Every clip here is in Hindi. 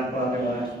apa adalah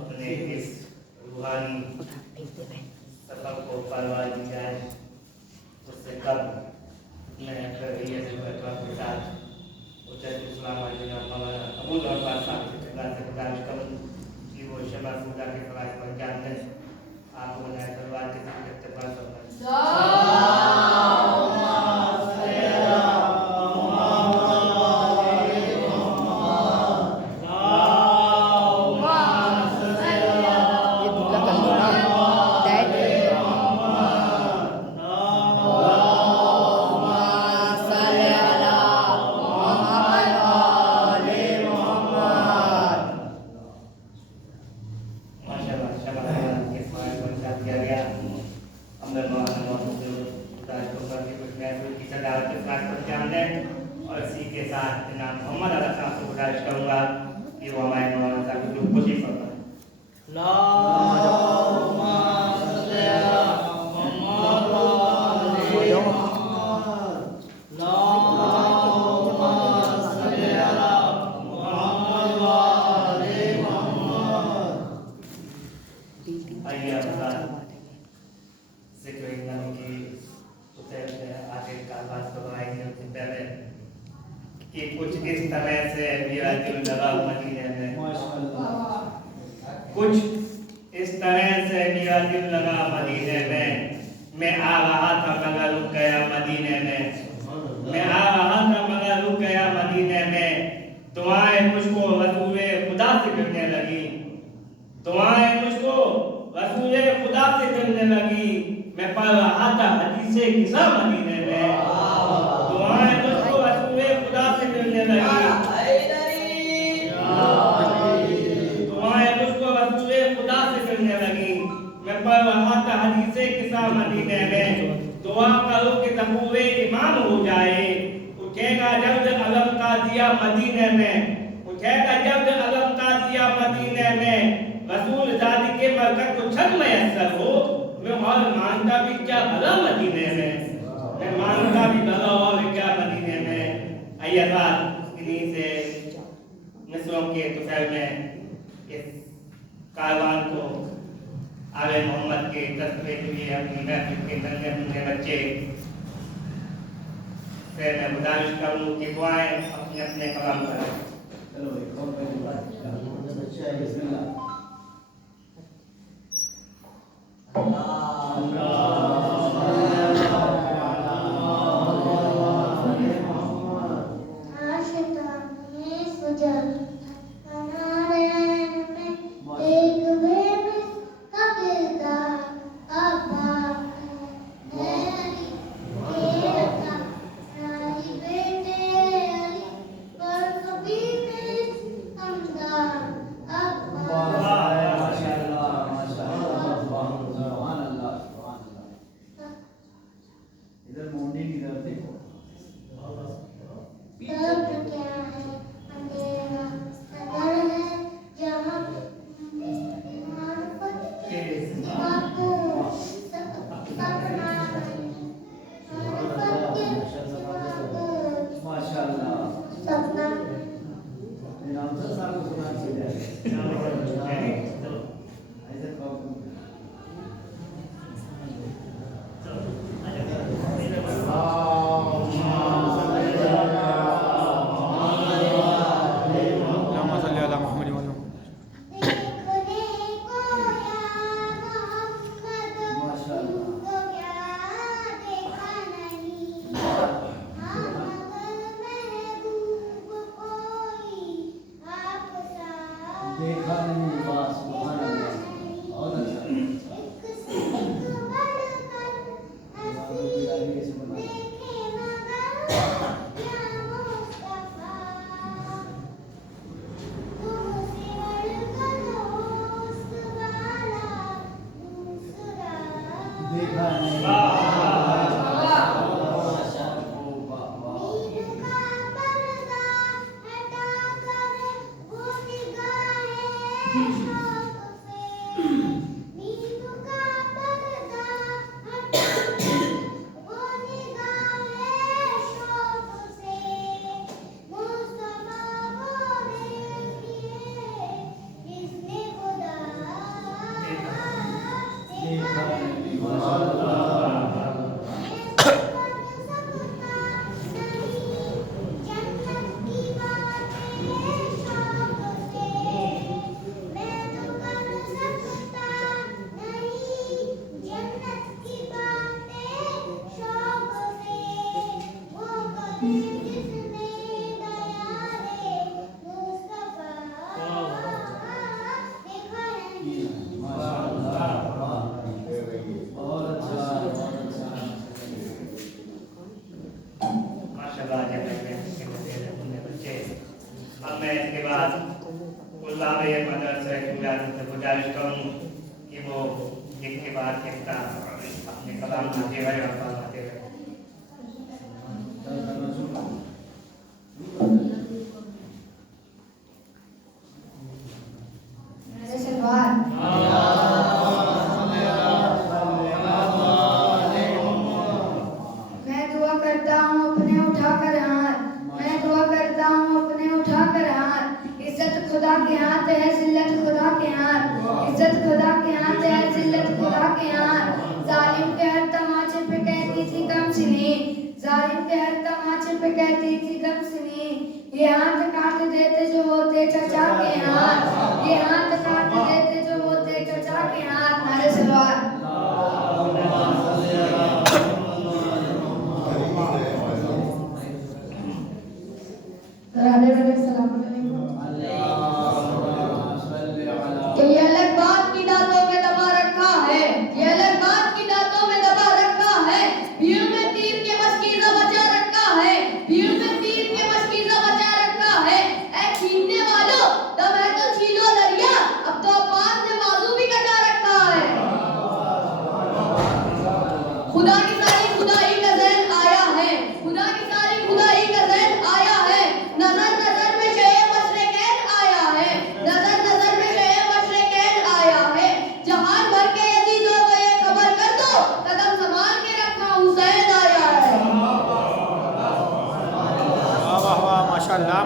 अपने इस रूहानी सफर को परवाह दी जाए उससे कब मैं रवैये से के साथ उच्चतम इस्लाम अबू जफर साहब से गुजारिश करूँ कि वो शबा सूदा के फवाइद पर क्या है आप बनाए परिवार के साथ इत्तेफाक और इसी के साथ जनाब मोहम्मद अली साहब से गुजारिश करूँगा कि वो हमारे मौलाना साहब को खुशी फरमाएं। आइए अब जिक्र नबी की आखिर कि कुछ इस तरह से मेरा दिल लगा मदीने में, कुछ इस तरह से मेरा दिल लगा मदीने में। मैं आ रहा था मगर रुक गया मदीने में, मैं आ रहा था मगर रुक गया मदीने में। दुआएं मुझको रसूले खुदा से करने लगी, दुआएं मुझको रसूले खुदा से करने लगी। मैं पढ़ रहा था हदीसे किस्सा मदीने में, दुआएं मुझको रसूले खुदा से करने लगी, दुआएं मुझको रसूले खुदा से करने लगी। मैं पढ़ रहा था हदीसे किस्सा मदीने में। दुआ करो कि तबूरे इमाम हो जाए, उठेगा जब अलम का दिया मदीने में, उठेगा जब अलम का दिया मदीने में। रसूल जादी के बरकत को छल मयस्सर हो, मैं और मानता भी क्या भला मदीने में, मैं मानता भी भला और क्या मदीने में। आइए बात इन्हीं से मिस्रों के तुफैल में इस कारवान को आले मोहम्मद के तस्बे के लिए अपनी महफिल के नन्हे बच्चे से मैं गुजारिश करूँ कि दुआएं अपने अपने कलाम करें। चलो एक और पहली बात बच्चा है, बिस्मिल्लाह। जालिम के हर तमाचे पे कहती थी गम सुनी,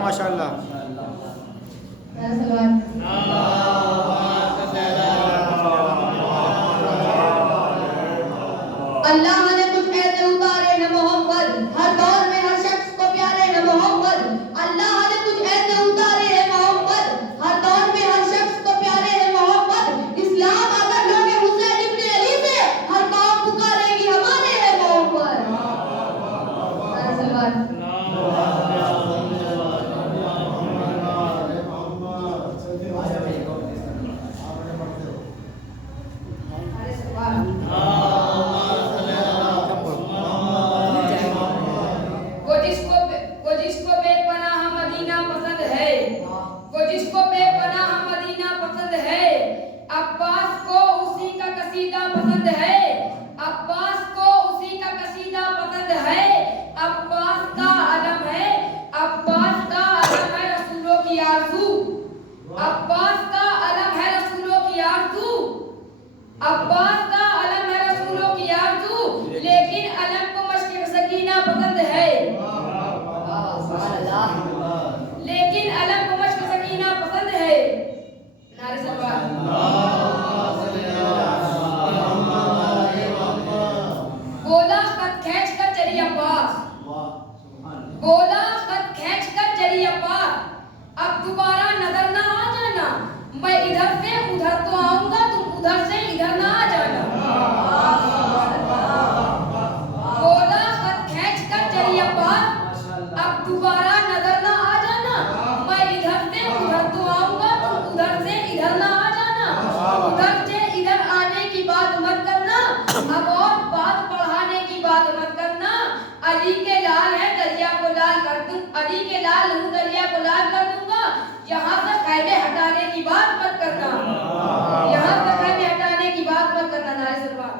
माशाल्लाह माशाल्लाह। अल्लाह ने कुछ ऐसे उतारे हैं मोहम्मद, हर दौर में हर शख्स को प्यारे हैं मोहम्मद। अल्लाह ने कुछ ऐसे उतारे हैं मोहम्मद, हर दौर में हर शख्स को प्यारे हैं मोहम्मद। इस्लाम अगर लोगे हुसैन इब्ने अली से, हर कौम पुकारेगी हमारे हैं मोहम्मद। वो जिसको बेपनाह मदीना पसंद है, वो जिसको बेपनाह मदीना पसंद है, अब्बास को उसी का कसीदा पसंद है, अब्बास को उसी का कसीदा पसंद है। अब्बास का अलम है, अब्बास का अलम है रसूलों की आरज़ू, अब्बास का अलम है रसूलों की आरज़ू, अब्बास का अलम है रसूलों की आरज़ू। लेकिन अलम को मश्क सकीना पसंद है, लेकिन अलम को मश्क सकीना पसंद है। नारे सलवात। बोला खत खींच कर चली अब्बास, बोला खत खींच कर चली अब्बास, अब दोबारा नजर ना आ जाना, मैं इधर से उधर तो आऊंगा, तुम उधर से इधर ना आ जाना। बोला खत खींच कर चली अब्बास, अब दोबारा नजर ना आ जाना, मैं इधर से उधर तो आऊंगा, तुम उधर से इधर ना आ जाना। उधर से इधर आने की बात मत करना, अब और बात बढ़ाने की बात मत करना। अली के लाल है दरिया को लाल कर दूं, अली के लाल हूँ दरिया को लाल कर दूंगा। यहाँ से खैमे हटाने की बात मत करना, यहाँ से खैमे हटाने की बात मत करना। नारे सलवात।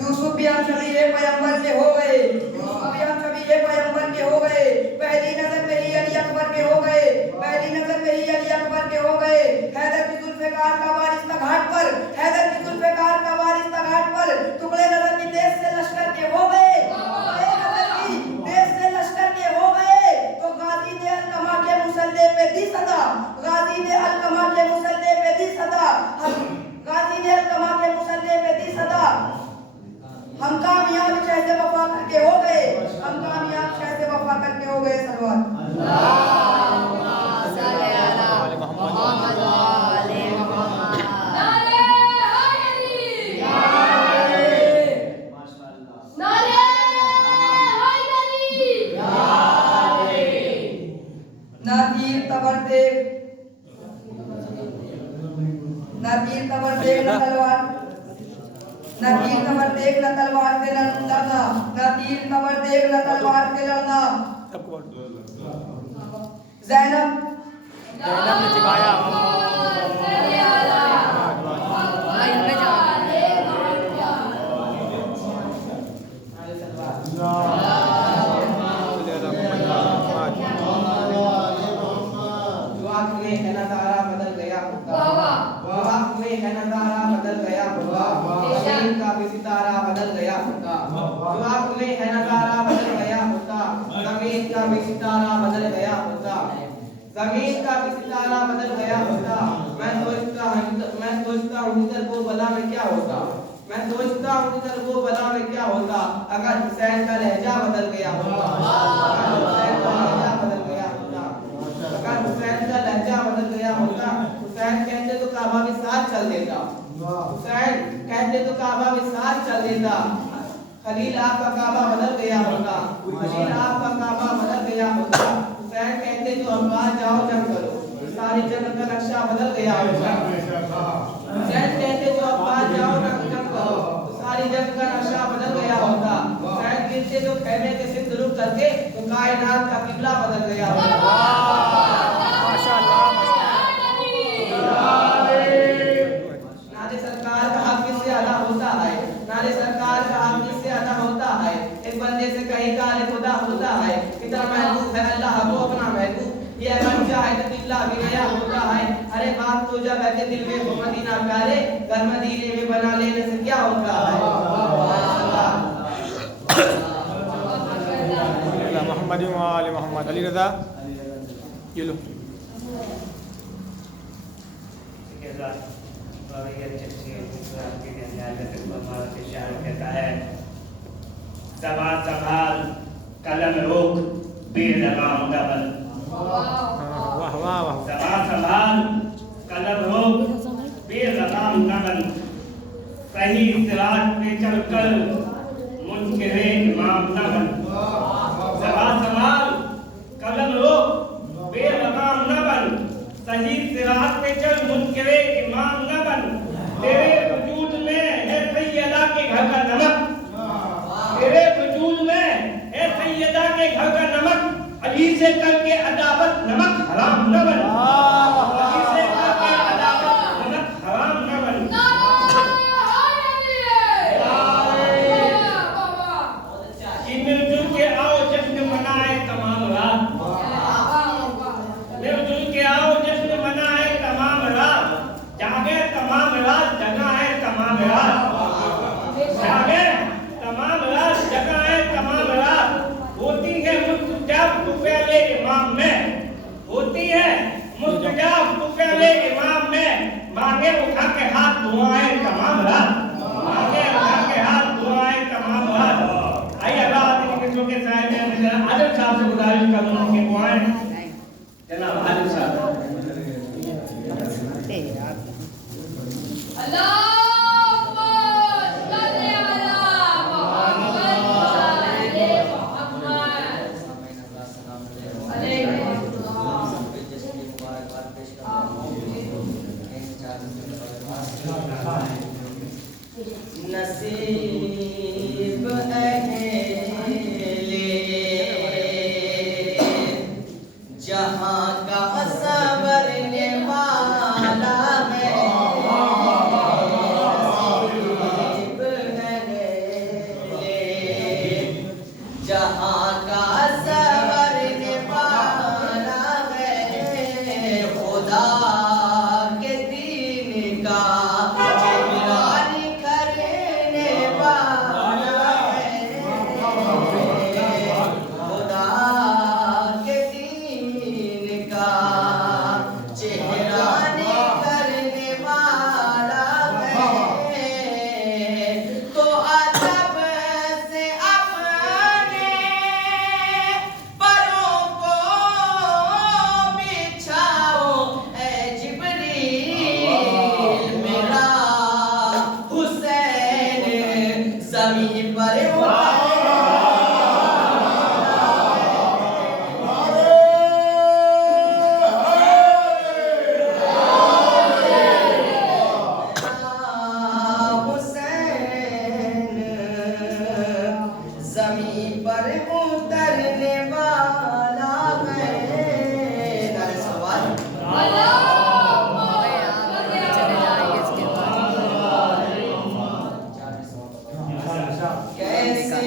यूसुफ भी हम सभी एक पैगंबर के हो गए, यूसुफ भी हम सभी एक पैगंबर के हो गए। पहली नजर में ही अली अकबर के हो गए, पहली नजर में ही अली अकबर के हो गए। हैदर की जुल्फ़िकार का वारिस्ता घाट पर, हैदर की जुल्फ़िकार का वारिस्ता घाट पर, टुकड़े नजर की देश से लश्कर के हो गए, टुकड़े नजर की देश से लश्कर के हो गए। तो गाजी ने अलकमा के मुसल्ले पे दी सदा, गाजी ने अलकमा के मुसल्ले पे दी सदा, गाजी ने अलकमा के मुसल्ले पे दी सदा। हम कामयाब शहज़ वफा करके हो गए, हम कामयाब शहज़ वफा करके हो गए। सलवात। नातीर तबर देख, नातीर तबर देख न तलवार, नातीर तबर देख न तलवार से लड़ना, नातीर तबर देख न तलवार से लड़ना। ज़ैनब ने सिखाया बदल गया वक्त में है नज़ारा बदल गया होगा, ज़मीन का भी सितारा बदल गया होगा। वक्त में है नज़ारा बदल गया होता, ज़मीन का भी सितारा बदल गया होता, ज़मीन का भी सितारा बदल गया होता। मैं सोचता हूँ इधर वो बला में क्या होता, मैं सोचता हूँ इधर वो बला में क्या होता, अगर हुसैन का लहजा बदल गया होता, अगर हुसैन का लहजा बदल गया होता, अगर हुसैन का लहजा बदल गया होता। हुसैन कहते तो काबा भी साथ चल देता, हुसैन कहते तो काबा भी साथ चल देता। खलील आपका काबा बदल गया होता, खलील आपका काबा बदल गया होता। हुसैन कहते जो अब्बास जाओ जंग करो, सारी जंग का नक्शा बदल गया होता। हुसैन कहते जो अब्बास जाओ जंग करो, सारी जंग का नक्शा बदल गया होता। हुसैन कहते जो खैमे के सिद्ध रुख करके तो कायनात का किबला बदल गया होता। माशाल्लाह नारे सरकार का हक किससे अदा होता है, नारे सरकार का हक किससे अदा होता है। एक बंदे से कहीं का खुदा होता है, इतना महबूब है अल्लाह को अपना महबूब, ये अगर चाहे तो सिलसिला भी गया होता है। अरे बात तो जब है कि दिल में हो मदीना प्यारे, घर मदीने में बना लेने से क्या होता है। मोहम्मद व आले मोहम्मद। अली रजा ये लो। कहता है सवाल सवाल कलम रोक बेलगाम डबल। वाह वाह वाह। सवाल सवाल कलम रोक बेलगाम डबल। सही सिरात पे चलकर मुनकिरे इमाम न बन। सवाल सवाल कलम रोक बेलगाम न बन। सही सिरात पे चल मुनकिरे इमाम न बन। तेरे वजूद में है सैयदा के घर का नमक। तेरे वजूद में है सैयदा के घर का नमक। अली से करके अदावत नमक हराम न बन। अली से करके अदावत नमक हराम न बन। कि मिलजुल के आओ जश्न मनाए तमाम रात। मिलजुल के आओ जश्न मनाए तमाम रात। जागे तमाम रात जगाए तमाम रात। जागे तमाम रात जगाए तमाम रात। होती है मुस्तजाब तो पहले इमाम में। होती है मुस्तजाब तो पहले इमाम में। मांगे उठा के हाथ दुआएं तमाम रात। मांगे उठा के हाथ दुआएं तमाम रात। आइए अल्लाह के छोटे साहब में जरा आदिल साहब से गुजारिश करूंगा कि दुआएं जनाब आदिल साहब। नसीब अहले जहां का संवरने वाला है। नसीब अहले जहां का संवरने वाला है। खुदा के दीन का ज़मीन पर ज़मीन पर उतरने वाला है। सवाल कैसे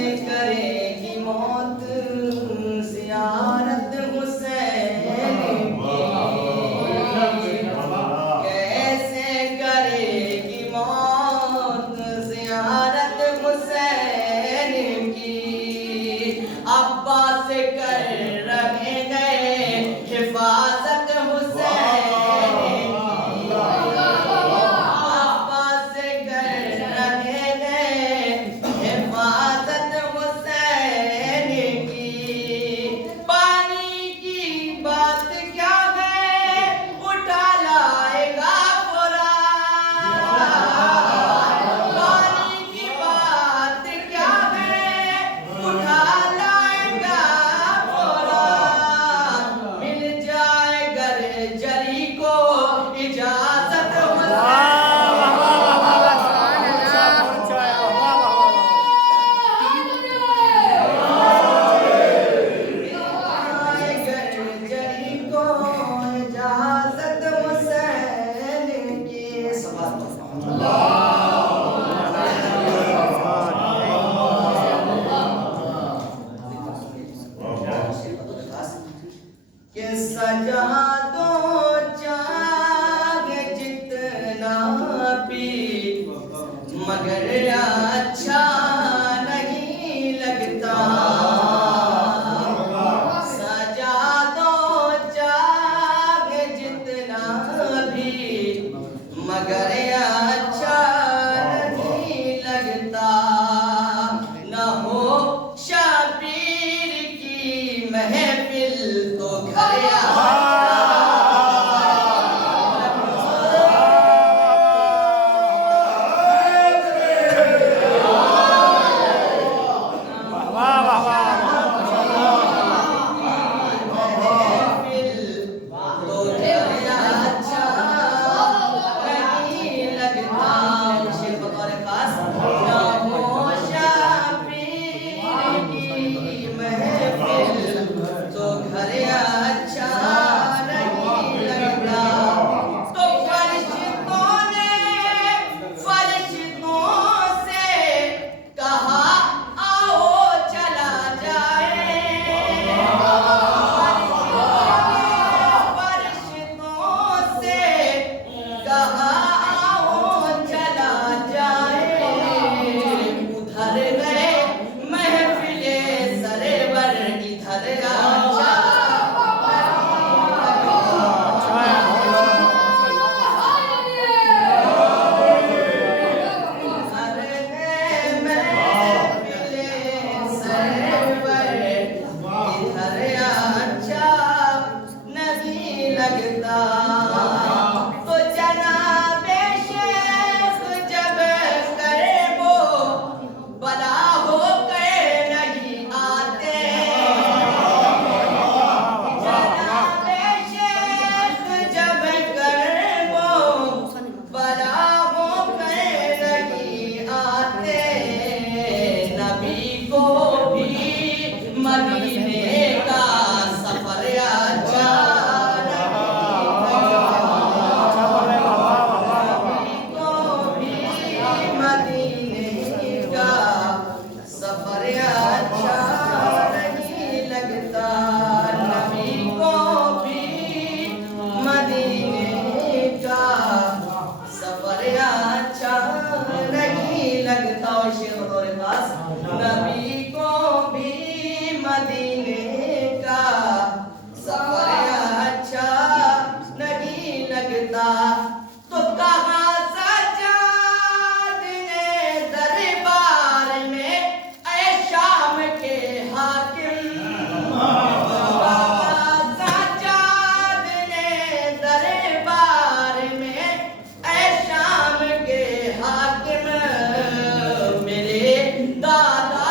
मगर अच्छा नहीं लगता। सजा दो चाहे जितना भी, मगर अच्छा नहीं लगता। न हो शबीर की महफिल तो घर नबी को भी मदीने का सफर अच्छा नहीं लगता। तो कहा सज्जाद ने दरबार में ऐ शाम के हाकिम, सज्जाद ने दरबार में ऐ शाम के हाकिम, मेरे दादा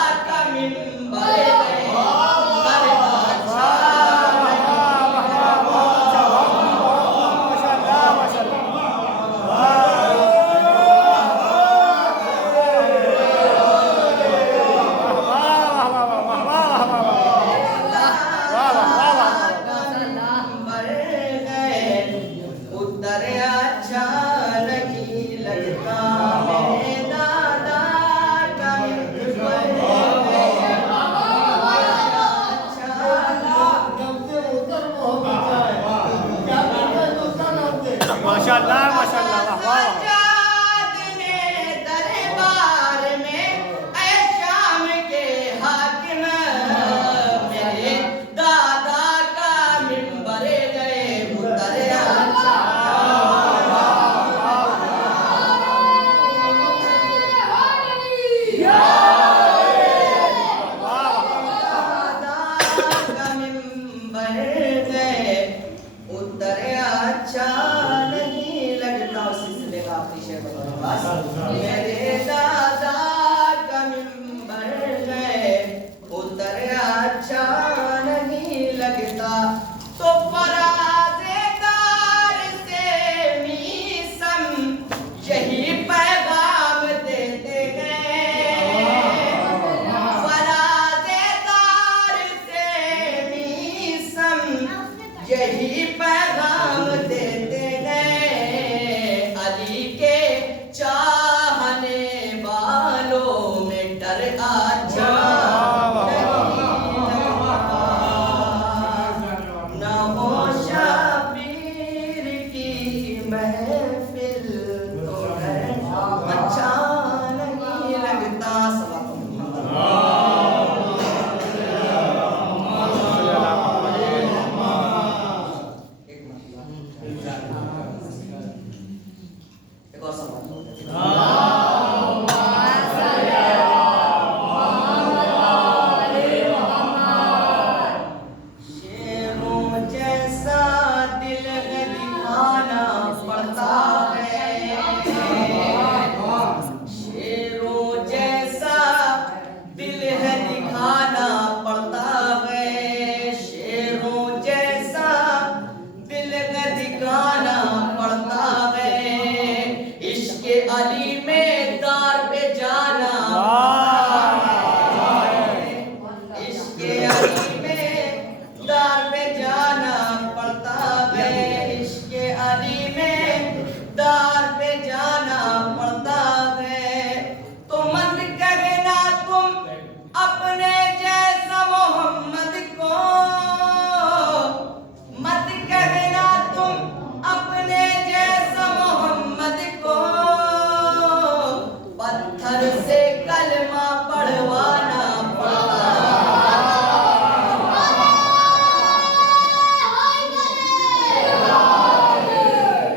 पत्थर से कलमा पढ़वाना पड़ता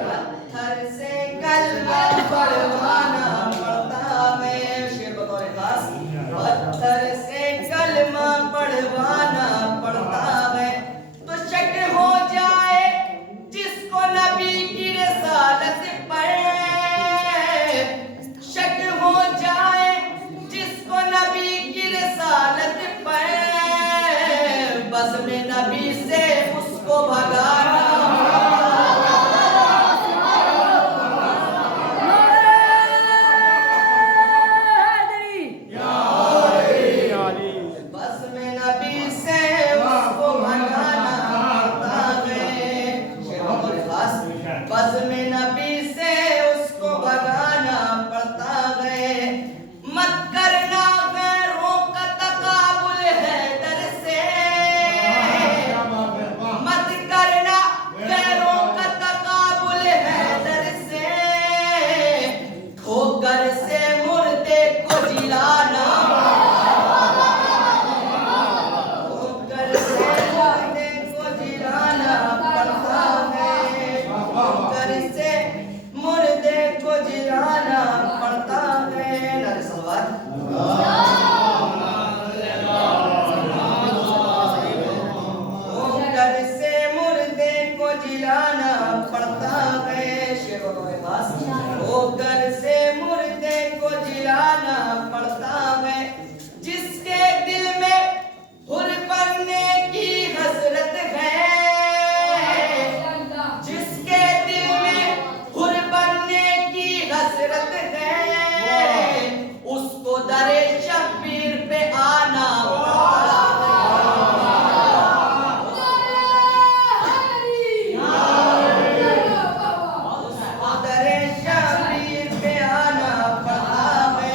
पत्थर से कलमा पढ़वाना पड़ता है। शेर बतौर खास पत्थर से कलमा पढ़वाना पड़ता है। तो शक हो जाए जिसको नबी की रिसालत पर, शक हो जाए जिसको नबी की रिसालत पर, बस में नबी से उसको भगाना। बस में नबी से उसको भगाना पड़ता है। बस में नबी से उसको भगाना पड़ता है। मत करना गैरों का तकाबुल है डर से, मत करना गैरों का तकाबुल है डर से, ठोकर से मुर्दे को जिलाना, ठोकर से मुर्दे को जिलाना पड़ता है। ठोकर से मुर्दे को जिलाना पड़ता है। नारे सलवात। ठोकर से मुर्दे को जिलाना पड़ता है। शेर बतौर खास ठोकर से मुर्दे को जिलाना पड़ता है। जिसके दिल में हुर बनने की हसरत है, जिसके दिल में हुर बनने की हसरत है, उसको दरे शब्बीर पे आना पड़ता है। उसको दरे शब्बीर पे आना पड़ता है।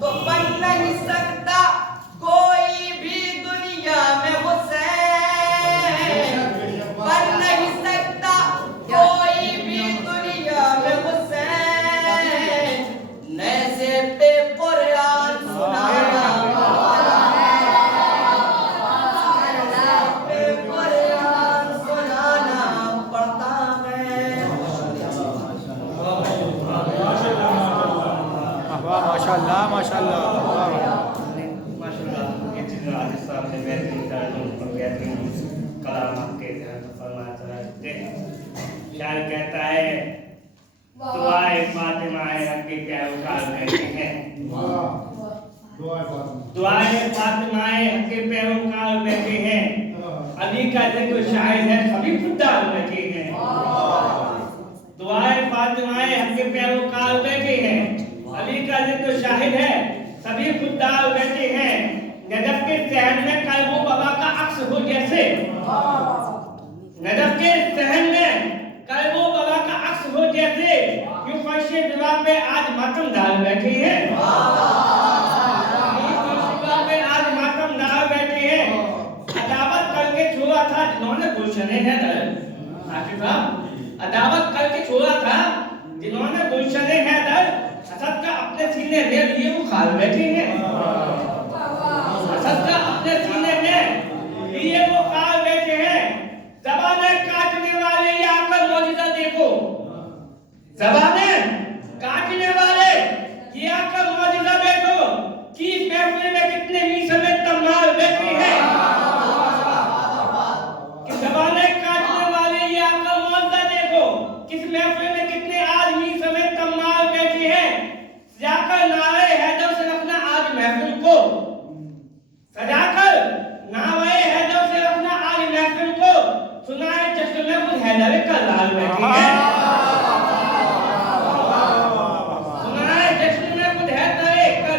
तो बन नहीं सकता कोई भी दुनिया में हुसैन, बन नहीं सकता कोई भी दुनिया में हुसैन, नैज़े पे कुरान सुनाना पड़ता है, नैज़े पे कुरान सुनाना पड़ता है। वाह माशाल्लाह माशाल्लाह। माशाल्लाह, ये चीज़ आदिल साहब ने बेहतरीन तर्जुमा और बेहतरीन कलाम आपके ध्यान में फरमाया चला सकते हैं। शायर कहता है दुआए फातिमाए हक़ पैरोकार कहते हैं, दुआए फातिमाए हक़ पैरोकार बैठे हैं, अली का जिक्र शाहिद है सभी खुददार बैठे हैं। दुआए फातिमाए हक़ पैरोकार बैठे हैं, अली का जिक्र शाहिद है सभी खुददार बैठे हैं। नजफ के सहन में कल्बो बाबा का अक्स हो जैसे, नजफ के सहन में कल्बो बाबा का अक्स हो जैसे, यूं फर्शे विवाह पे आज मातम डाल बैठे हैं, विवाह पे आज मातम डाल बैठे हैं। अदावत करके छोड़ा था जिन्होंने गुलशने हैदर, आशिफ साहब अदावत करके छोड़ा था जिन्होंने गुलशने हैदर, हसद का अपने सीने में लिए वो खाल बैठे हैं, हसद का अपने सीने में लिए वो खाल बैठे हैं। ज़बाने काटने वाले ये आकर मौजूदा देखो, ज़बाने काटने वाले ये आकर मौजूदा देखो, कि इस महफिल में कितने मी समेत तमाम बैठे हैं, कि ज़बाने काटने वाले ये आकर मौजूदा देखो, किस महफिल में कितने आदमी समेत तमाम बैठे हैं। जाकर नारे हैदर से रखना आज महफिल को, सजाकर नारे हैदर से रखना आज महफिल को, सुनाए जश्न में खुद हैदर का लाल बैठे हैं, सुनाए जश्न में खुद हैदर का,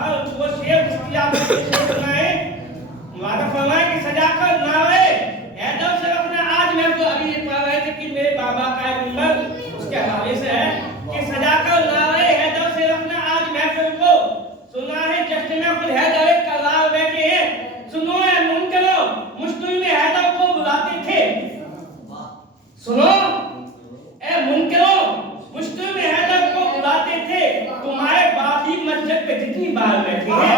और वो शेर जिसकी आपने सुनाए वादा फरमाए कि सजाकर नारे हैदर से रखना आज महफिल। अभी ये पढ़ रहे थे कि मेरे बाबा का एक नंबर उसके हवाले से है कि सजाकर नारे हैदर से रखना आज महफिल को, सुना है जश्न में खुद हैदर का लाल बैठे हैं। सुनो है मुनकरो मुश्किल में हैदर को बुलाते थे, सुनो ए मुनकरो मुश्किल में हैदर को बुलाते थे, तुम्हारे बाप ही मस्जिद पे जितनी बार बैठी है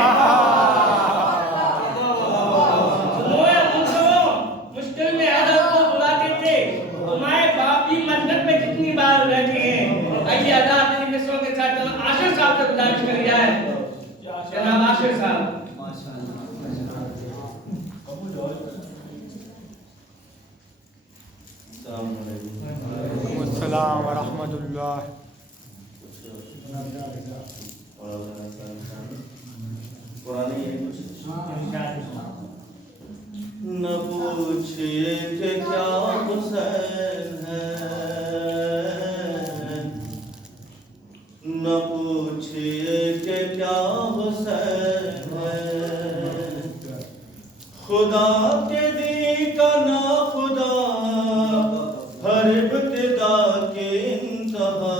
मुश्किल में आदम को बुलाते थे, तुम्हारे बाप भी मंदिर पे जितनी बार बैठे हैं। आइए अदा अपनी मिसरों के साथ आशिर साहब से गुजारिश करी जाए। जनाब आशिर साहब। अस्सलाम व रहमतुल्लाह। न पूछिए कि क्या हुसैन है, न पूछिए कि क्या हुसैन है, खुदा के दी का ना खुदा, हर इब्तिदा के इंतहा,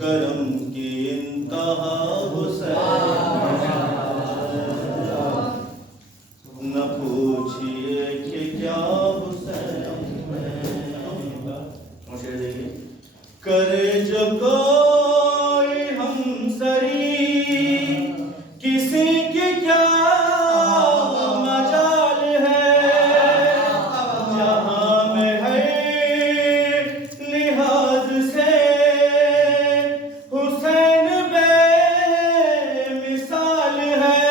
करम की इंतहा हुसैन। न पूछिए कि क्या हुसैन है, करे जो कोई हमसरी, किसी की क्या मजाल है, जहां में है लिहाज से हुसैन बेमिसाल है।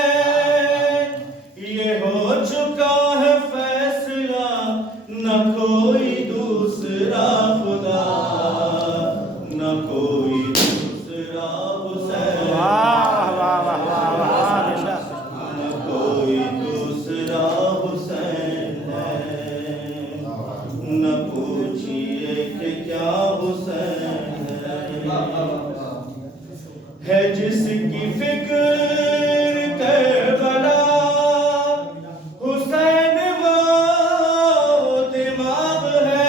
ये हो चुका है फैसला, न कोई दूसरा खुदा, न कोई दूसरा हुसैन, न कोई दूसरा हुसैन है। न पूछिए कि क्या हुसैन है जिसकी फिक्र करबला, हुसैन वो दिमाग है।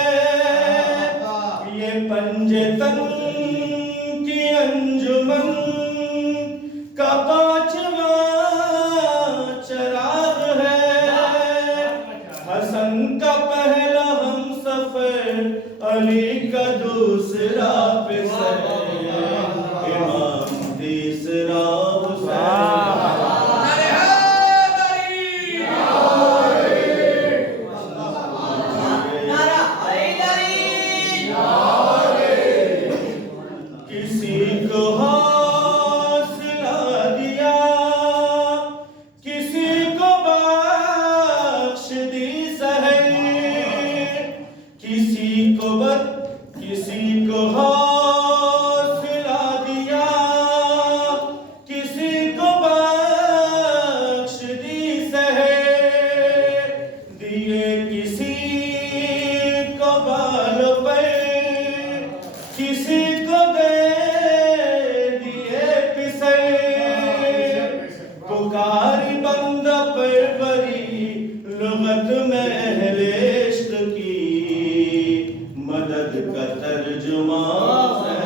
ये पंजे तन की अंजुमन का पांचवा चराग है। हसन का पहला हम सफर, अली का दूसरा पेशर, इमाम तीसरा हुसैन। किसी को हौसला दिया, किसी को बख्श दी सहर, किसी को हौसला दिया, किसी को बख्श दी सहर, दिए किसी को बाल पर, किसी को दे दिए पिसर। पुकारी बंदा परवरी, लुगत में अहले इश्क की मदद का तर्जुमा है।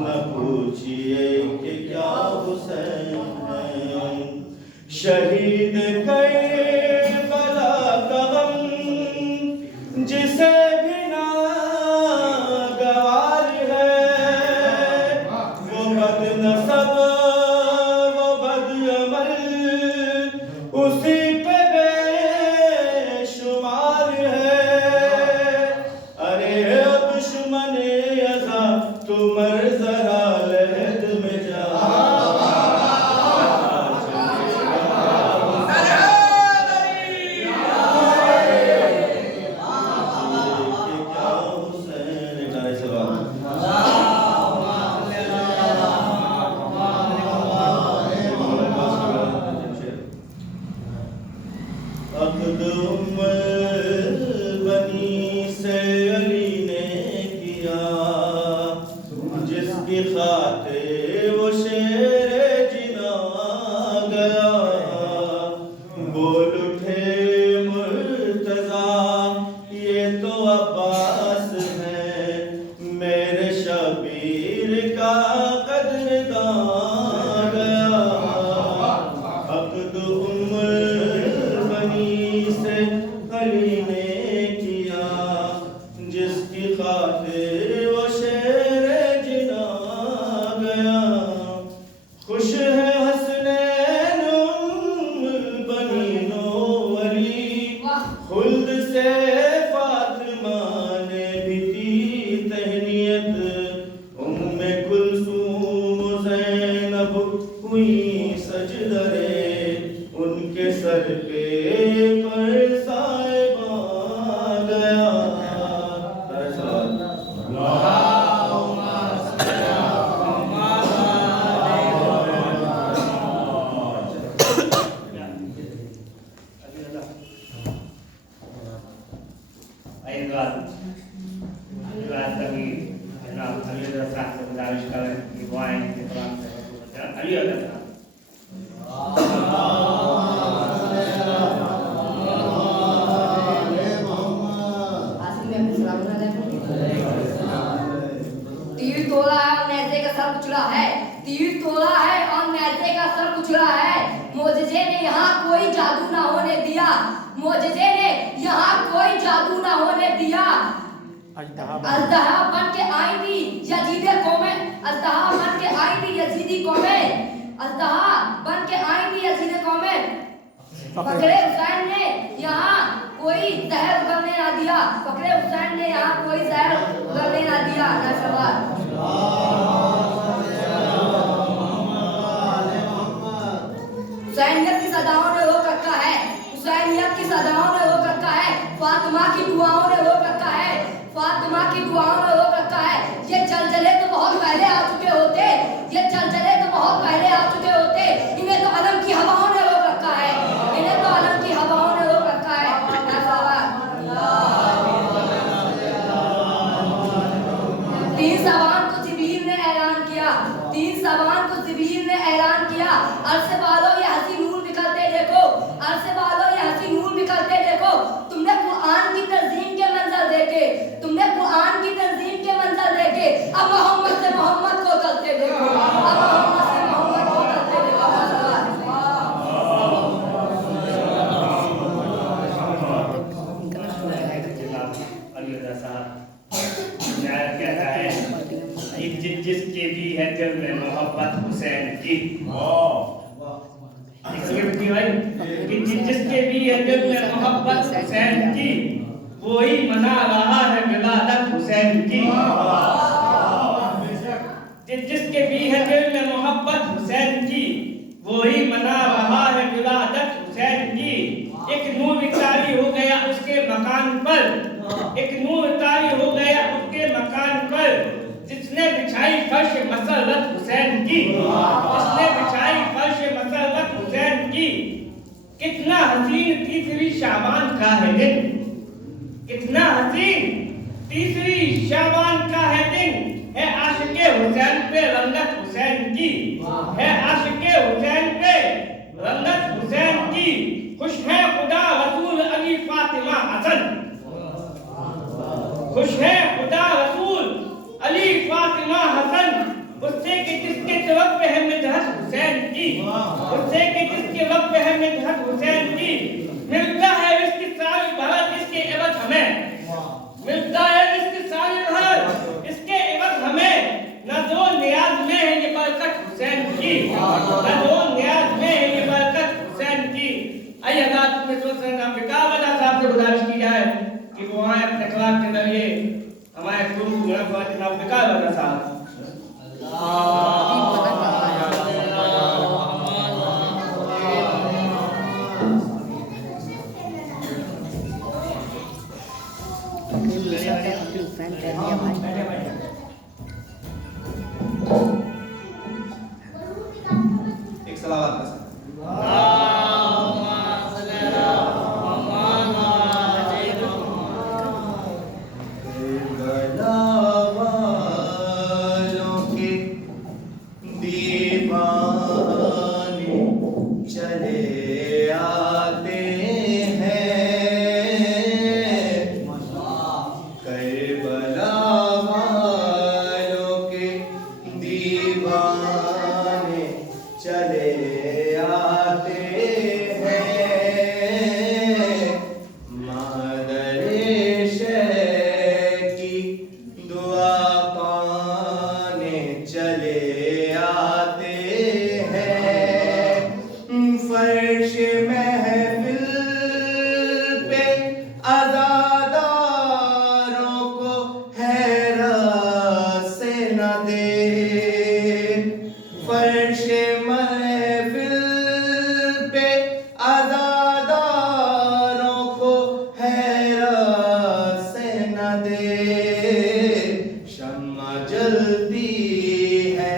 न पूछिए कि क्या हुसैन है, शहीद करबला का गम जिसे भी ना गवार है। वो बदनसब वो बदअमल, उसी पे बेशुमार है। अरे दुश्मने अज़ा तू मर जरा लहद में जा, बनी से अली ने किया, जिसकी खातिर वो शेर जिना गया। बोल उठे मुर्तजा, ये तो अब्बास है, मेरे शबीर का कदरदान गया। अब्द बनी से अली ने किया, जिसकी खातिर वो शेर जिना गुजारिश करें कि दुआएं के तमाम अली अल्लाह तीर तोड़ा है और नेज़े का सर कुचला है। तीर तोड़ा है और नेज़े का सर कुचला है। मोजज़े ने यहाँ कोई जादू ना होने दिया। मोजज़े ने यहाँ कोई जादू ना होने दिया। अज़दहा बन के आई थी यजीदी कौमें। अज़दहा बन के आई थी यजीदी कौमें। अज़दहा बन के आई थी यजीदी कौमें। फखरे हुसैन ने यहाँ कोई जहर उगलने ना दिया। फखरे हुसैन ने यहाँ कोई जहर उगलने ना दिया। ना सवाल हुसैनियत की सदाओं ने रोक रखा है। हुसैनियत की सदाओं ने रोक रखा है। फातिमा की दुआओं ने रोक रखा है। फातिमा की दुआओं ने रोक रखा है। ये जलजले तो बहुत पहले आ चुके होते। ये जलजले तो बहुत पहले आ चुके होते। इन्हें तो अलम की हवाओं ने रोक रखा है। इन्हें तो अलम की हवाओं ने रोक रखा है। तीन सवान को जिब्रील ने ऐलान किया। तीन सवान को जिब्रील ने ऐलान किया। अरसे वालों ये हंसी नूर निकलते देखो। अरसे वालों ये हंसी नूर निकलते देखो। तुमने कुरान की तंजीम के मंजर देखे। तुमने कुरान की तंजीम के मंजर देखे। अब मोहम्मद से मोहम्मद को करते देखो। अब मोहम्मद से मोहम्मद को करते देखो। जिसके भी है दिल में मोहब्बत हुसैन की। जिसके भी है दिल में मोहब्बत हुसैन की वही मना रहा है विलादत हुसैन की। जिसके भी है दिल में मोहब्बत हुसैन की वही मना रहा है विलादत हुसैन की। एक नूर तारी हो गया उसके मकान पर। एक नूर तारी हो गया उसके मकान पर। जिसने बिछाई फर्श मसरत हुसैन की। जिसने बिछाई फर्श मसरत हुसैन की। कितना हसीन तीसरी शाबान का है दिन। कितना हसीन तीसरी शाबान का है दिन। है आशिके हुसैन पे रंगत हुसैन की। है आशिके हुसैन पे रंगत हुसैन की। खुश है खुदा रसूल अली फातिमा हसन। खुश है खुदा रसूल अली फातिमा हसन। उससे कि जिसके वक्त पे है मिदहत हुसैन की। उससे कि जिसके वक्त पे है मिदहत हुसैन की। मिलता है इसकी सारी भरत इसके एवज हमें। मिलता है इसकी सारी भरत इसके एवज हमें। न दो नियाज में है ये बरकत हुसैन की। न दो नियाज में है ये बरकत हुसैन की। आइए अगर तुम्हें सोच रहे हैं बिकावला साहब से गुजारिश की जाए कि वो आए अपने कलाम के जरिए हमारे गुरु जनाब बिकावला साहब। एक सलावत का शम्मा जलती है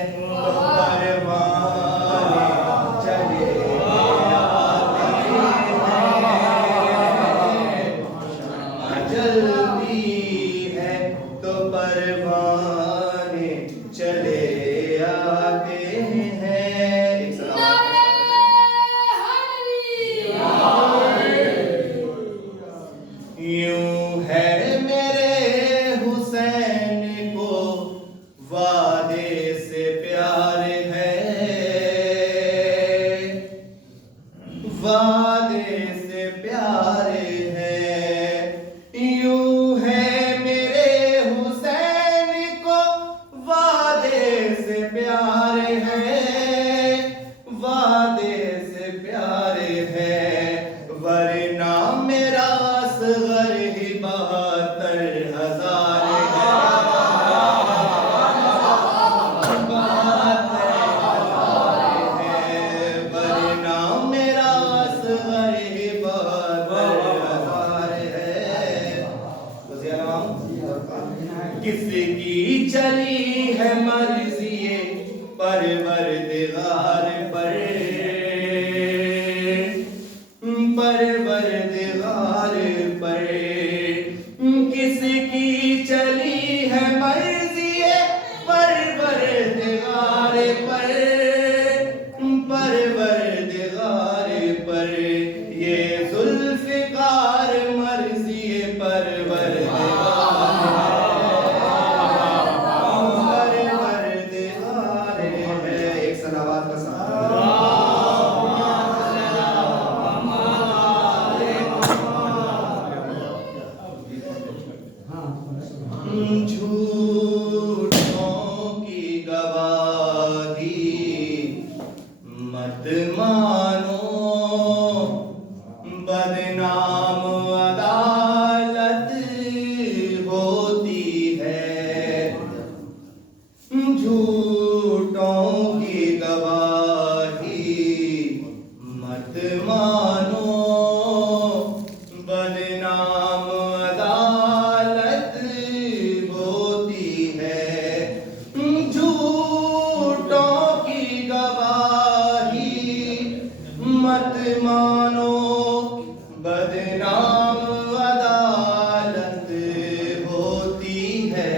प्यारे हैं, वादे से प्यारे हैं, वरना मेरा असगर ही 72,000 है। 72,000 है, वरना मेरा असगर ही 72,000 है। किसकी चली है मर्ज़ी परवरदिगार पर, परवरदिगार पर, किसकी चली है मर्ज़ी परवरदिगार पर, परवरदिगार पर, ये ज़ुल्फ़िकार मर्ज़ी परवरदिगार झूठों की गवाही मत मानो, बदनाम अदालत होती है। झूठों की गवाही मत मानो, बदनाम अदालत होती है। झूठों की गवाही मत मानो, बदनाम अदालत होती है।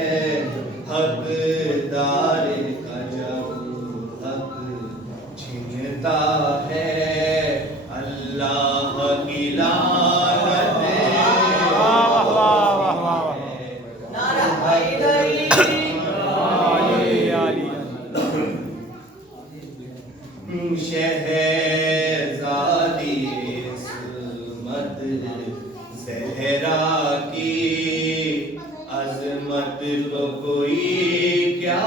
हकदार का जब हक छीनता है, अल्लाह की लानत नारा हैदरी शहज़ादी इस्मत ज़हरा की अज़मत को कोई क्या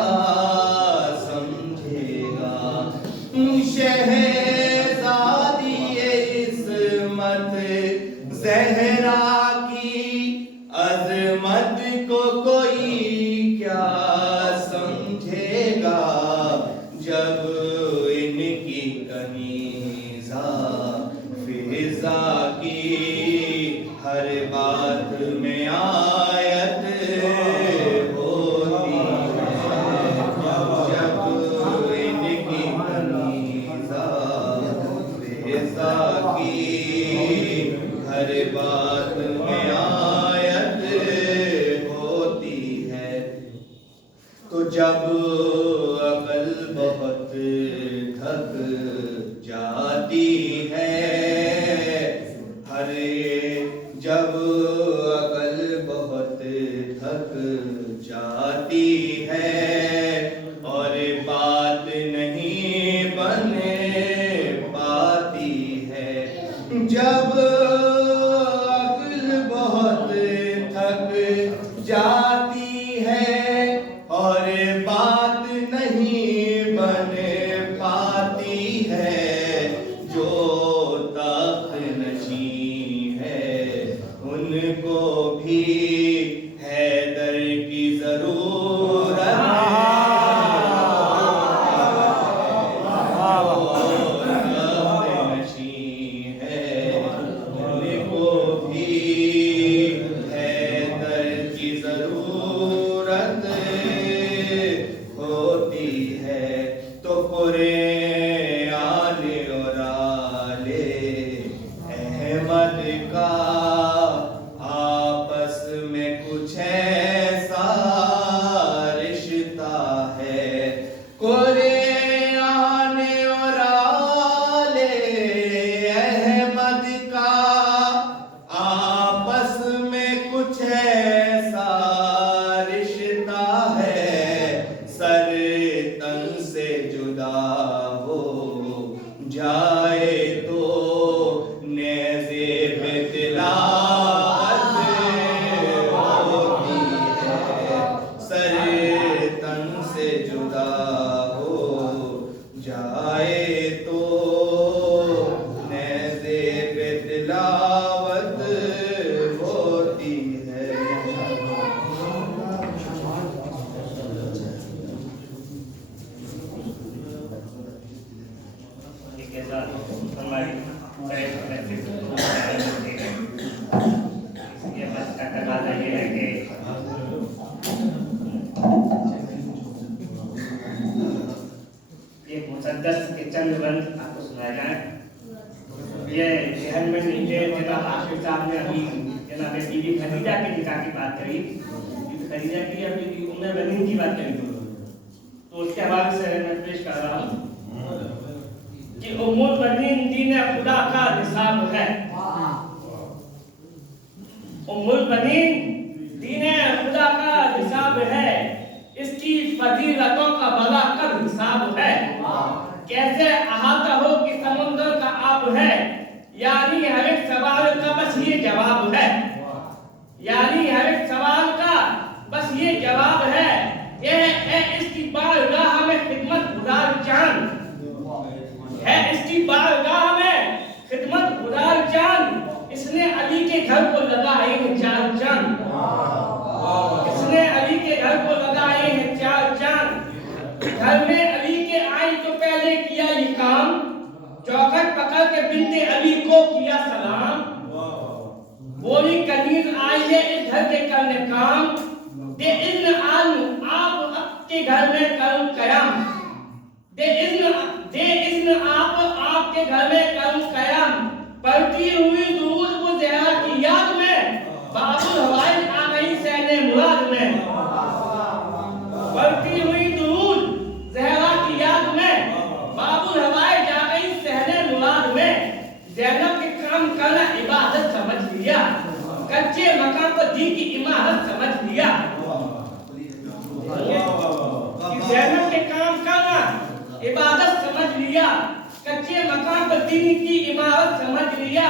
समझेगा। शहज़ादी इस्मत ज़हरा की अज़मत को कोई क्या समझेगा। जब इनकी कनीज़ा फिज़ा की हर बात में आयत होती है। जब इनकी कनीज़ा फिज़ा की हर बात में आयत होती है। तो जब अकल बहुत थक जाती है, जब अकल बहुत थक जाती है और बात नहीं बन पाती है। जब अकल बहुत थक जाती है और बात नहीं बन पाती है, जो तख्त नशीं है उनको भी हैदर की जरूरत है। जो तख्त नशीं है उनको भी हैदर की जरूरत होती है। तो कुरान और आले अहमद का आपस में कुछ ऐसा रिश्ता है। कुरान और आले अहमद का आपस में कुछ ऐसा रिश्ता है। सर तन से जुदा हो जाए तो नेज़े पे तिलावत होती है। सर तन से जुदा हो हमारी बड़े मैसेज इसलिए बस का तकाजा ये है कि एक मुसद्दस के चंद बंद आपको सुनाए जाए। ये जहन में नीचे जनाब आशिफ साहब ने अभी जनाब बीबी खदीजा के निकाह की बात करी, बीबी खदीजा की अपनी उम्मे बनीन की बात करी, तो उसके हवाले से मैं पेश कर रहा हूँ कि उम्मुल बनीन दीन खुदा का निसाब है। उम्मुल बनीन दीन खुदा का निसाब है, इसकी फजीलतों का बड़ा कर हिसाब है। कैसे अहाता हो कि समुद्र का आब है, यानी हर एक सवाल का बस ये जवाब है, यानी हर एक सवाल का बस ये जवाब है। यह है इसकी बारगाह में खिदमत गुजार चांद, है इसकी बारगाह में खिदमत गुजार चांद। इसने अली के घर को लगाए हैं चार चांद, इसने अली के घर को लगाए हैं चार चांद। घर में अली के आई तो पहले किया ये काम, चौखट पकड़ के बिनते अली को किया सलाम। बोली कनीज आई है इस घर के करने काम, दे इज़्न आप आपके घर में करूं कयाम, दे इज़्न आप आपके घर में करूं कयाम। पलटी हुई दूध वो ज़हरा की याद में, बाबुल हवाइज आ गई सहने मुराद में। पलटी हुई दूध ज़हरा की याद में, बाबुल हवाइज आ गई सहने मुराद में। ज़ैनब के काम करना इबादत समझ लिया, कच्चे मकान को दी की इमारत समझ लिया। ज़ैनब के काम करना इबादत समझ लिया, कच्चे मकान को दीन की इमारत समझ लिया।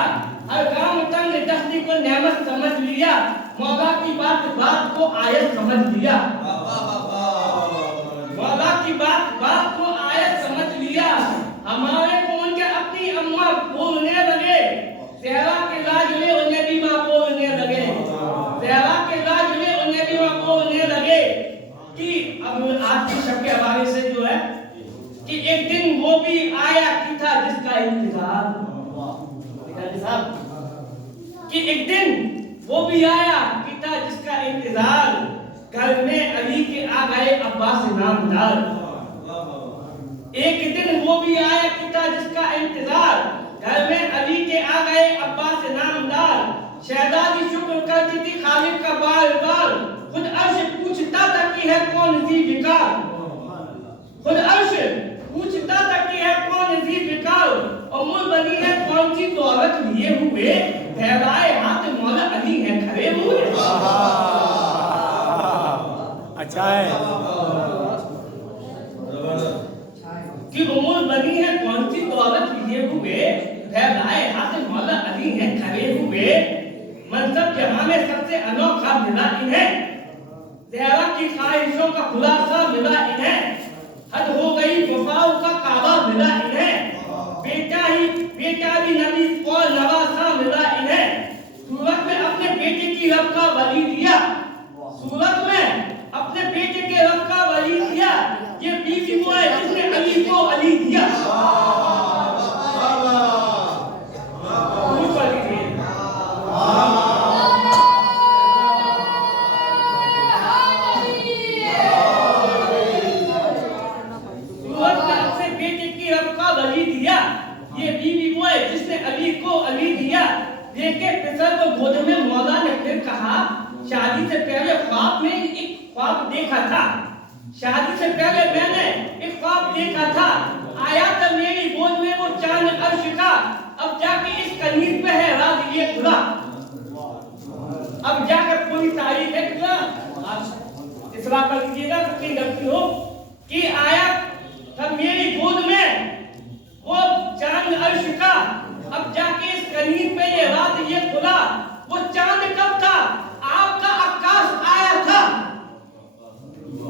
हर गांव तंग दस्ती को नेमत समझ लिया, मौला की बात को आयत समझ लिया, मौला की बात को आयत समझ लिया। हमारे को उनके अपनी अम्मा बोलने लगे, ज़हरा के लाज में उन्हें भी माँ बोलने लगे, ज़हरा के लाज में उन्हें भी माँ बोलने लगे। कि अब आज की शब के हवाले से जो है कि एक दिन वो भी आया कि था जिसका इंतजार, कि एक दिन वो भी आया कि था जिसका इंतजार। घर में अली के आ गए अब्बास नामदार, एक दिन वो भी आया कि था जिसका इंतजार। घर में अली के आ गए अब्बास नामदार। शहजादी शुक्र करती थी खालिद का बार बार, खुद अर्श पूछता था कि है कौन ज़ी विकार, खुद अर्श पूछता था कि है कौन ज़ी विकार। उम्मुल बनीन है कौन सी दौलत लिए हुए, फैलाए हाथ मौला अली है खड़े हुए। अच्छा है कि उम्मुल बनीन है कौन सी दौलत लिए हुए, फैलाए हाथ मौला अली है खड़े हुए। मनसब जहां में सबसे अनोखा मिला इन्हें, ज़हरा की ख्वाहिशों का खुलासा मिला इन्हें। हद हो गई वफाओं का काबा मिला इन्हें, बेटा भी नबी और नवासा मिला इन्हें। सूरत में अपने बेटे की रब का वली दिया, सूरत में अपने बेटे के रब का वली दिया। ये बीवी वो है जिसने अली को अली दिया। ये बीवी वो है जिसने अली को अली दिया। देखे पितर को गोद में मौला ने फिर कहा, शादी से पहले ख्वाब में एक ख्वाब देखा था, शादी से पहले मैंने एक ख्वाब देखा था। आया था मेरी गोद में वो चांद अर्श का, अब जाके इस कनीज पे है राज ये खुदा, अब जाकर पूरी तारीफ है खुदा। इसरा कर लीजिएगा कि गलती हो कि आया था मेरी गोद में वो चांद अर्श का, अब जाके इस कनीज पे ये रात ये खुला। वो चांद कब था आपका आकाश आया था,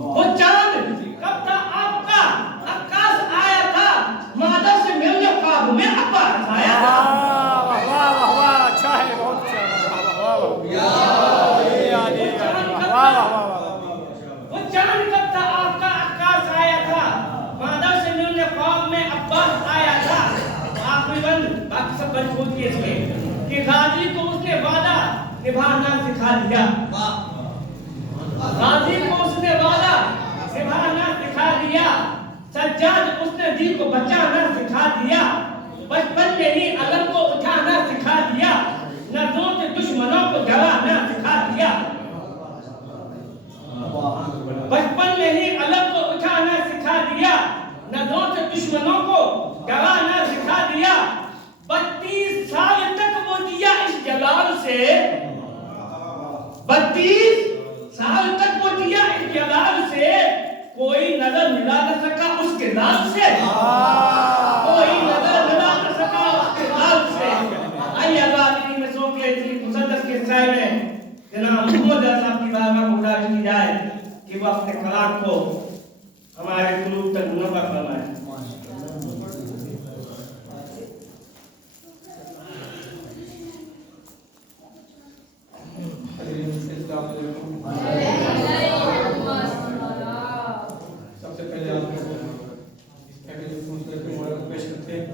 वो चांद कब था आपका आकाश आया था। मादा से मिलने ख्वाब में अब्बास आया था। वाह वाह वाह, अच्छा है, बहुत अच्छा, वाह वाह वाह। वो चांद कब था आपका आकाश आया था। बंद, बाकी सब बंद छोड़ दिए इसमें कि गाजी को उसने वादा निभाना सिखा दिया। गाजी को उसने वादा निभाना सिखा दिया। सज्जाद उसने दिल को बचाना सिखा दिया। बचपन में ही अलम को उठाना सिखा दिया। नजरों से दुश्मनों को जलाना सिखा दिया। बचपन में ही अलम को उठाना सिखा दिया। नजरों से दुश्मनों को जलाना सिखा दिया। 32 साल तक वो दिया इस जलाल से। 32 साल तक वो दिया इस जलाल से। कोई नजर मिला न सका उसके लाल से। कोई नजर मिला न सका उसके लाल से। आइए आजादी में सो के इतनी मुसद्दस के साय में जनाब मोहम्मद साहब की बारगाह में गुजारिश की जाए कि वो अपने कलाम को हमारे कुलूब तक मुनव्वर फरमाए। सबसे पहले आप पेश करते हैं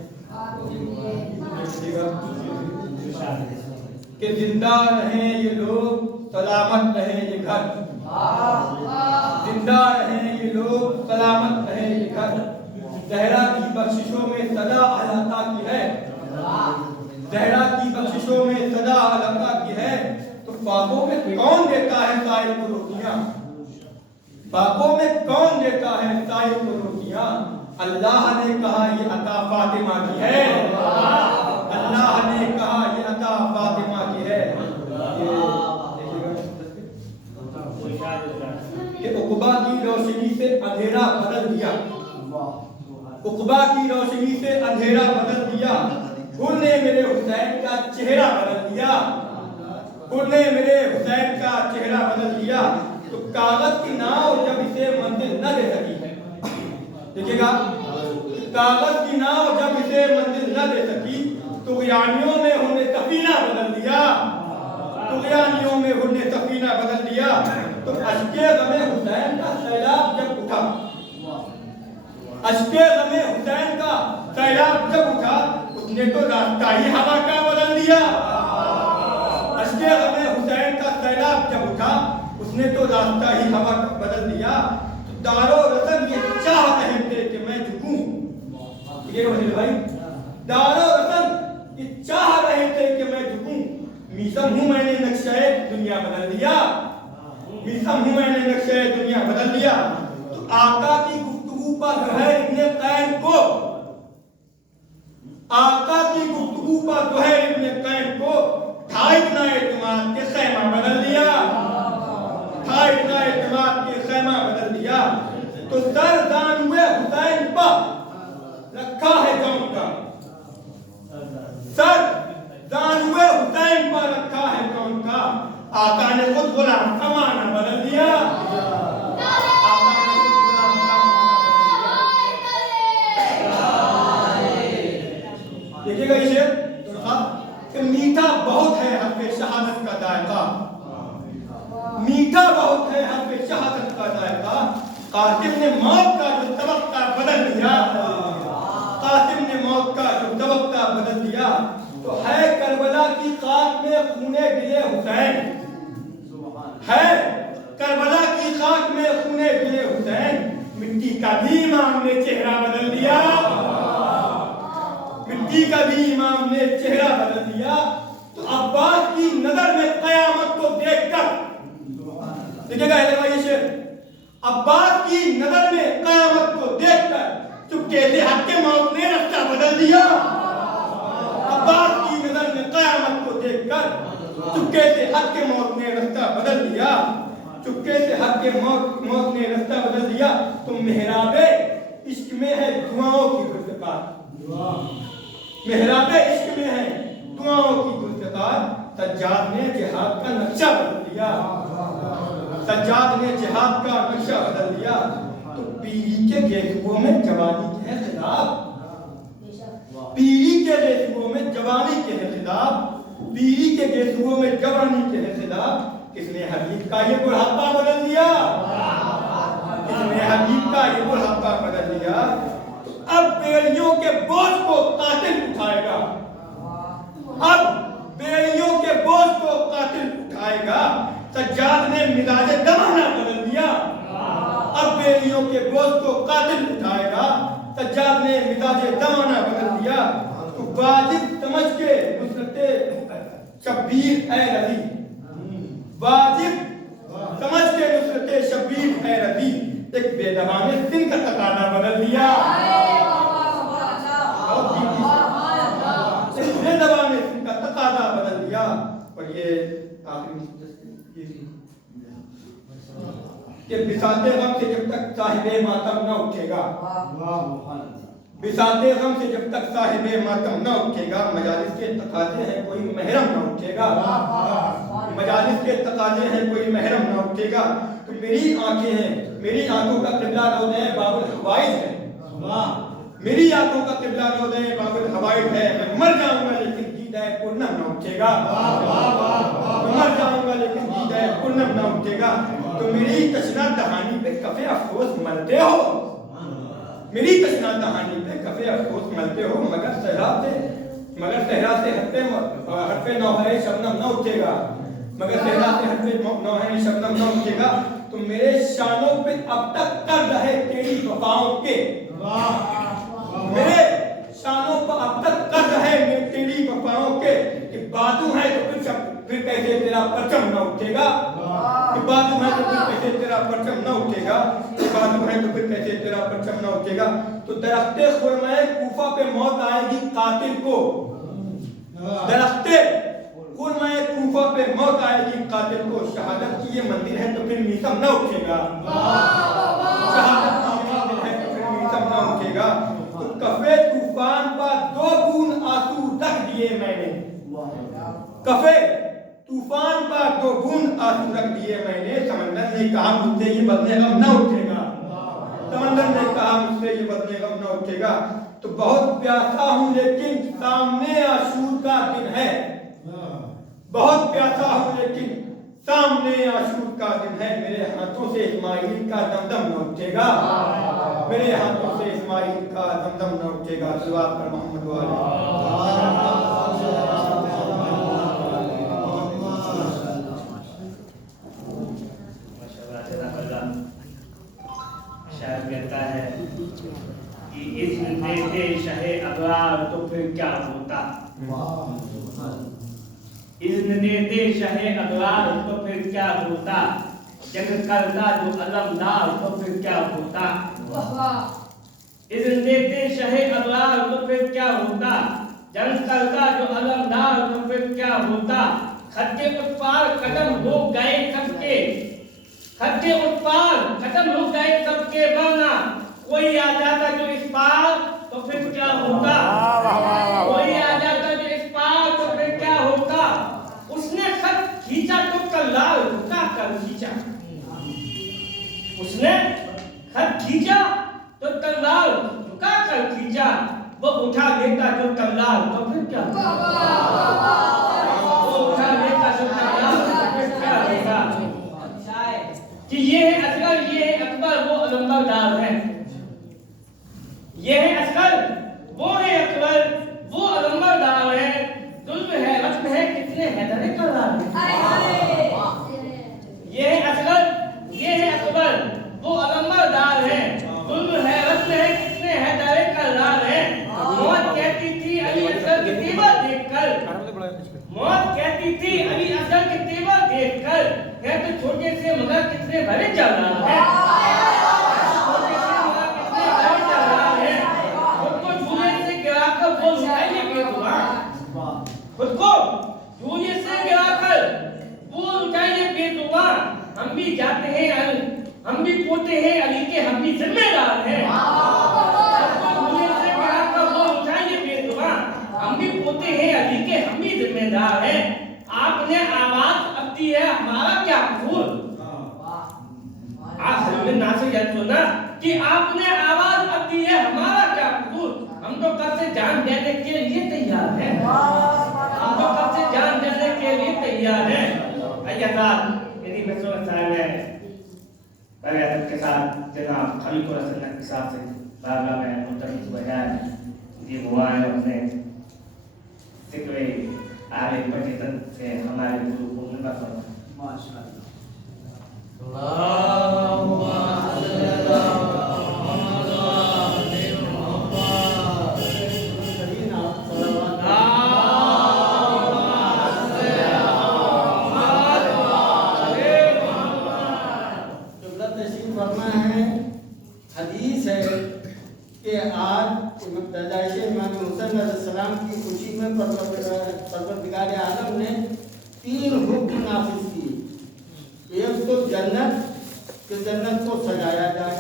कि जिंदा रहे ये लोग, सलामत रहे ये घर। जिंदा रहे ये लोग, सलामत रहे ये घर। ज़हरा की बख्शिशों में सदा अलाका की है। ज़हरा की बख्शिशों में सदा अलाका की है। तो पापों में कौन देता है साहिल को रोटियां? पापों में कौन देता है साहिल को रोटियां? अल्लाह ने कहा ये अता फातिमा की है। अल्लाह ने कहा ये अता फातिमा की है। कि उक़बा की रोशनी से अंधेरा बदल दिया। उक़बा की रोशनी से अंधेरा बदल दिया। गुल ने मेरे हुसैन का चेहरा बदल दिया। गुल ने मेरे हुसैन का चेहरा बदल दिया। तो कागज की नाव जब इसे मंजिल न दे सकी है, देखिएगा, कागज की नाव जब इसे मंजिल न दे सकी तो गुयानियों में हमने सफीना बदल दिया। गुयानियों में हमने सफीना बदल दिया। तो अश्के गमे हुसैन का सैलाब जब उठा, अश्के गमे हुसैन का सैलाब जब उठा, उसने तो रास्ता ही हवा का बदल दिया। अश्के गमे हुसैन का सैलाब जब उठा, उसने तो रास्ता ही हवा का बदल दिया। तो दारो रसन ये चाह रहे थे कि मैं झुकूं, ये वजीर भाई, दारो रसन ये चाह रहे थे कि मैं झुकूं। मीसम हूं मैंने नक्शे दुनिया बदल दिया। मीसम हूं मैंने नक्शे दुनिया बदल दिया। तो आका की गुफ्तगू पर ज़ुहैर इब्ने कैन को, आका की गुफ्तगू पर ज़ुहैर इब्ने कैन को ढाई इतना एतमाद के खैमा बदल दिया। ढाई इतना एतमाद के खैमा बदल दिया। तो सर दानुए हुसैन पर रखा है कौन का, सर दानुए हुसैन पर रखा है कौन का। आका ने खुद गुलाम का माना बदल दिया। आका ने खुद गुलाम का माना बदल दिया। देखिएगा ये शेर कि मीठा बहुत है हक़ शहादत का जायका। मीठा बहुत है हक़ शहादत का जायका। कासिम ने मौत का जो तबक्का बदल दिया, कासिम ने मौत का जो तबक्का बदल दिया। तो है करबला की खाक में खूने गिले हुसैन, है करबला की खाक में खूने गिले हुसैन। मिट्टी का भी इमाम ने चेहरा बदल दिया। मिट्टी का भी इमाम ने चेहरा बदल दिया। तो अब्बास की नजर में कयामत को देखकर, देखिएगा ये शेर, अब्बास की नजर में कयामत को देखकर चुपके से हक़ के मौत ने रास्ता बदल दिया। अब्बास की नजर में कयामत को देखकर चुपके से हक़ के मौत ने रास्ता बदल दिया। चुपके से हक़ के मौत ने रास्ता बदल दिया। तो मेहराबे इश्क में है दुआओं की गुलज़कार, मेहराबे इश्क में है दुआओं की गुलज़कार। सज्जाद ने जिहाद का नक्शा बदल दिया। सज्जाद ने जिहाद का नक्शा बदल दिया। तो पीरी के गेसुओं में जवानी के है खिताब, पीरी के गेसुओं में जवानी के है खिताब, पीरी के गेसुओं में जवानी के है खिताब। किसने हबीब का ये बुढ़ापा बदल दिया, किसने हबीब का ये बुढ़ापा बदल दिया। तो अब बेड़ियों के बोझ को कातिल उठाएगा। उठाएगा। अब बेइयों के बोझ को कातिल उठाएगा। सज्जाद ने मिजाज दमाना बदल दिया। अब बेइयों के बोझ को कातिल उठाएगा। सज्जाद ने मिजाज दमाना बदल दिया। तो वाजिब समझ के नुसरते शब्बीर ऐ रजी, वाजिब समझ के नुसरते शब्बीर ऐ रजी, एक बेदवा ने सिंह का तकाना बदल दिया। बेदवा ने सिंह का तकाना बदल दिया। और ये आखिरी कि बिसाते गम से जब तक साहिबे मातम न उठेगा, बिसाते गम से जब तक साहिबे मातम न उठेगा, मजालिस के तकाजे हैं कोई महरम न उठेगा, मजालिस के तकाजे हैं कोई महरम न उठेगा। तो मेरी आंखें हैं, मेरी आंखों का किबला रोज़े बाबुल हवाइज है, मेरी आंखों का किबला रोज़े बाबुल हवाइज है। मैं मर जाऊंगा लेकिन दीदाए पूर्णम न उठेगा, मैं मर जाऊंगा लेकिन दीदाए पूर्णम न उठेगा। तो मेरी तशना दहानी पे कफे अफसोस मलते हो, मेरी तशना दहानी पे कफे अफसोस मलते हो, मगर सहरा से हरफे नौहे शबनम न उठेगा, मगर सहरा से हरफे नौहे शबनम न उठेगा। तो मेरे शानों पे अब तक कर रहे तेरी वफाओं के, मेरे शानों पर अब तक कर रहे तेरी वफाओं के, कि बाजू है तो फिर कैसे तेरा परचम न उठेगा, कि बाजू है तो फिर कैसे तेरा परचम न उठेगा, कि बाजू है तो फिर कैसे तेरा परचम न उठेगा। तो दरख्ते खुरमाए कूफा पे मौत आएगी कातिल को, दरख्ते खुरमाए कूफा पे मौत आएगी कातिल को। शहादत की ये मंदिर है तो फिर मीसम न उठेगा, शहादत की ये मंदिर है तो फिर मीसम न उठेगा। तो कफे तूफान पर 2 बूंद आंसू रख दिए मैंने, कफे तूफान पर 2 बूंद आंसू रख दिए मैंने। समंदर ने कहा मुझसे ये बदले गम न उठेगा, समंदर ने कहा मुझसे ये बदले गम न उठेगा। तो बहुत प्यासा हूँ लेकिन सामने आशूर का दिन है, बहुत प्यासा हूँ लेकिन सामने आशूर का दिन है। मेरे हाथों से इस्माइल का दमदम न उठेगा, मेरे हाथों से इस्माइल का दमदम न उठेगा। सल्लल्लाहु अलैहि मोहम्मद वाले शायद कहता है कि इज्न देते शहे अबरार तो फिर क्या होता, इज्न देते शहे अबरार तो फिर क्या होता, जग करता जो अलमदार तो फिर क्या होता, इज्न देते शहे अबरार तो फिर क्या होता, जग करता जो अलमदार तो फिर क्या होता। खद्दे उत्पार कदम हो गए सबके, खद्दे उत्पार खत्म हो गए सबके बना, कोई आ जाता जो इस पार तो फिर क्या होता, कोई आ जाता जो इस पार तो फिर क्या होता। उसने खत खींचा तो कल्लाल झुका कर खींचा, उसने खत खींचा तो कल्लाल झुका कर खींचा, वो उठा लेता जो कल्लाल तो फिर क्या होता, वो उठा लेता जो कल्लाल तो फिर क्या होता। कि ये है असगर, ये है अकबर, वो अलंबरदार है, ये है असगर, वो है अकबर, वो अलंबरदार है। जुल्म है रस्म है कितने हैदरे करार है, ये है असगर, ये है अकबर, वो अलंबरदार है। जुल्म है रस्म है कितने हैदरे करार है। मौत कहती थी अली असगर के तेवर देखकर, मौत कहती थी अली असगर के तेवर देखकर, है तो छोटे से मगर कितने बड़े चल रहा है, छोटे से मगर कितने बड़े चल रहा है। खुद को झूले से गिराकर वो लुटाइए बेजुबां, खुद को झूले से गिराकर वो लुटाइए बेजुबां। हम भी जाते हैं हम भी पोते हैं अली के, हम भी जिम्मेदार हैं। खुद को झूले से गिराकर वो लुटाइए बेजुबां, हम भी पोते हैं अली के, हम भी जिम्मेदार हैं। आपने आवाज अब दी है हमारा क्या कसूर, आप हमने ना से याद सुना कि आपने आवाज अब दी है हमारा क्या कसूर। हम तो कब से जान देने के लिए तैयार हैं, हम तो कब से जान देने के लिए तैयार हैं। अय्यादाद मेरी मशवरा साहब है बड़े अदब के साथ जनाब खलीफुर रसूल के साथ से बारगाह में मुंतकिब हुआ है, ये हुआ है अपने आज पैदाइश इमाम हुसैन अलैहिस्सलाम की खुशी में परवरदिगार आलम ने 3 हुक्म नाफिज किए। एक तो जन्नत कि जन्नत को सजाया जाए,